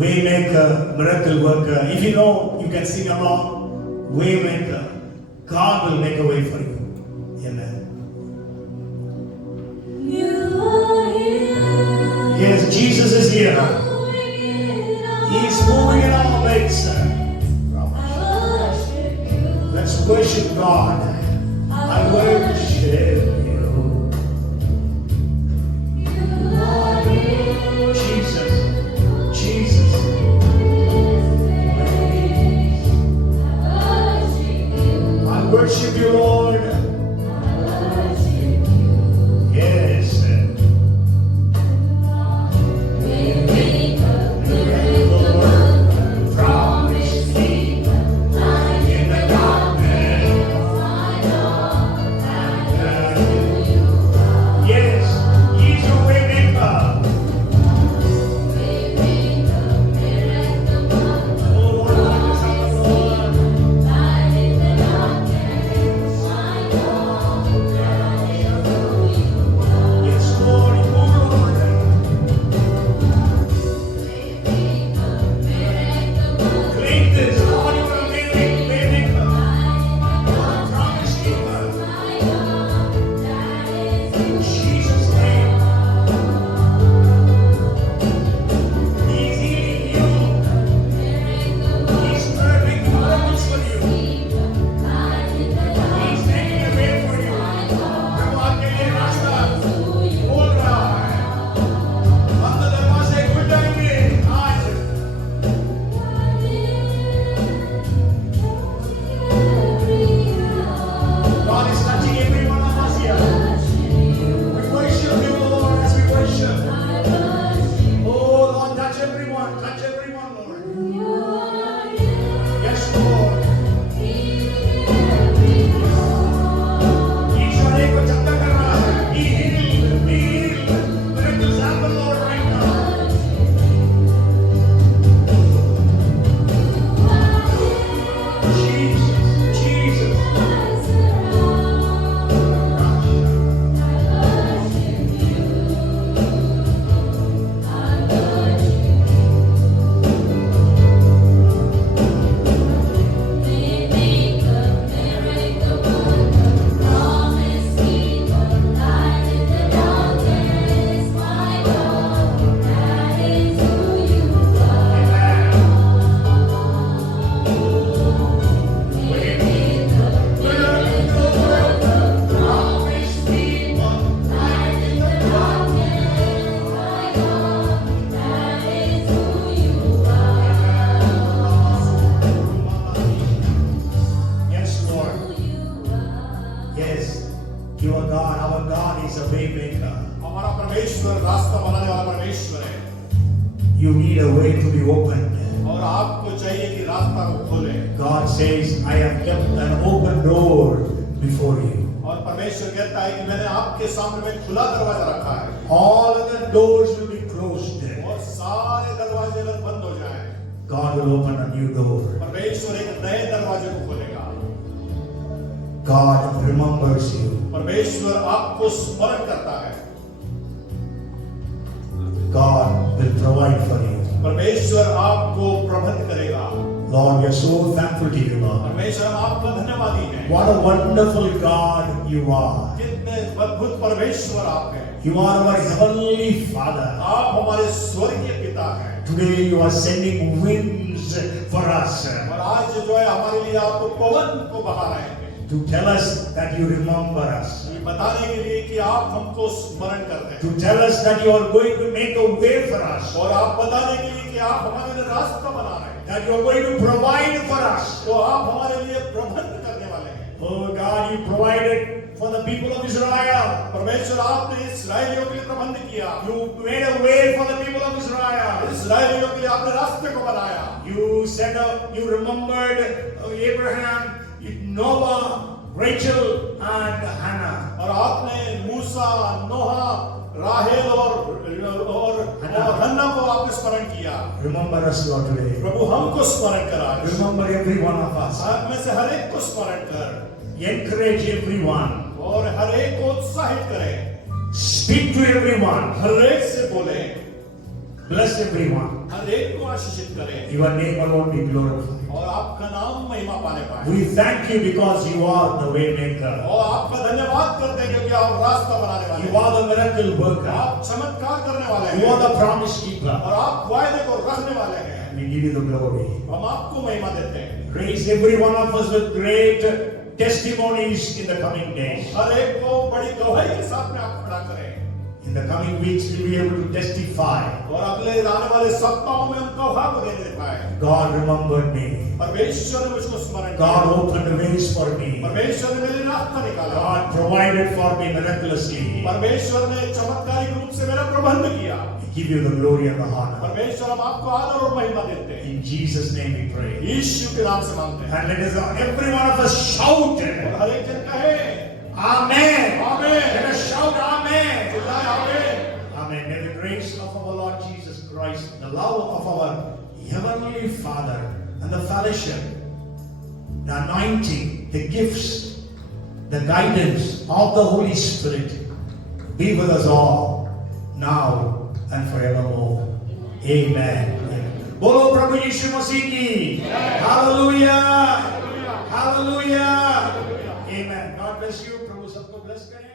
Waymaker, miracle worker. If you know, you can sing along. Waymaker. God will make a way for you. Amen. You are here. Yes, Jesus is here. He is moving in our midst. Let's worship God. I worship you. You Lord, touch everyone, Lord. Yes, Lord. ईश्वर एक को चंगा कर रहा है. Be healed, be healed. Miracles happen, Lord, right now. Jesus, Jesus. Yes, Lord. Yes, you are God. Our God is a way maker. हमारा परमेश्वर रास्ता बनाने वाला परमेश्वर है You need a way to be opened. और आपको चाहिए कि रास्ता को खोले God says, I have kept an open door before you. और परमेश्वर कहता है कि मैंने आपके सामने में खुला दरवाजा रखा है All other doors will be closed. और सारे दरवाजे अगर बंद हो जाएं God will open a new door. परमेश्वर एक नए दरवाजे को खोलेगा God remembers you. परमेश्वर आपको स्मरण करता है God will provide for you. परमेश्वर आपको प्रबंध करेगा Lord, we are so thankful to you, Lord. परमेश्वर हम आपका धन्यवादी हैं What a wonderful God you are. कितने अद्भुत परमेश्वर आप हैं You are our heavenly Father. आप हमारे स्वर्गीय पिता हैं Today you are sending winds for us और आज जो है हमारे लिए आपको पवन को बहा रहे हैं to tell us that you remember us. ये बताने के लिए कि आप हमको स्मरण करते हैं To tell us that you are going to make a way for us. और आप बताने के लिए कि आप हमारे लिए रास्ता बना रहे हैं That you are going to provide for us. तो आप हमारे लिए प्रबंध करने वाले हैं Oh God, you provided for the people of Israel. परमेश्वर आपने इस्राएलियों के लिए प्रबंध किया You made a way for the people of Israel. इस्राएलियों के लिए आपने रास्ते को बनाया You remembered Abraham, Noah, Rachel, and Hannah. और आपने मूसा नोहा राहेल और हन्ना को आपने स्मरण किया Remember us, Lord, today. प्रभु हमको स्मरण करा Remember every one of us. आप में से हर एक को स्मरण कर Encourage everyone. और हर एक को उत्साहित करें Speak to everyone. हर एक से बोले Bless everyone. हर एक को आशीषित करें Your name alone be glorified. और आपका नाम महिमा पाने पाए We thank you because you are the way maker. और आपका धन्यवाद करते हैं क्योंकि आप रास्ता बनाने वाले You हैं are the miracle worker. आप चमत्कार करने वाले You are हैं the promise keeper. और आप वायदे को रखने वाले हैं We give you the glory. हम आपको महिमा देते हैं Grace every one of us with great testimonies in the coming days. हर एक को बड़ी गवाही के साथ में आप खड़ा करें In the coming weeks, we'll be able to testify. और अगले आने वाले सप्ताहों में हम गवाह को देने पाए God remembered me. परमेश्वर ने मुझको स्मरण God किया opened ways for me. परमेश्वर ने मेरे रास्ता निकाला God provided for me miraculously. परमेश्वर ने चमत्कारिक रूप से मेरा प्रबंध किया We give you the glory and the honor. परमेश्वर हम आपको आदर और महिमा देते हैं In Jesus' name we pray. यीशु के नाम से मांगते हैं And let us, every one of us shout. और हर एक जन कहे Amen. आमीन Let us shout Amen. चिल्लाए आमीन Amen. May the grace of our Lord Jesus Christ, the love of our Heavenly Father, and the fellowship, the anointing, the gifts, the guidance of the Holy Spirit be with us all, now and forevermore. Amen. Bolo Prabhu Yishu Masih ki. Hallelujah. Hallelujah. Amen. God bless you. Prabhu sabko bless kare.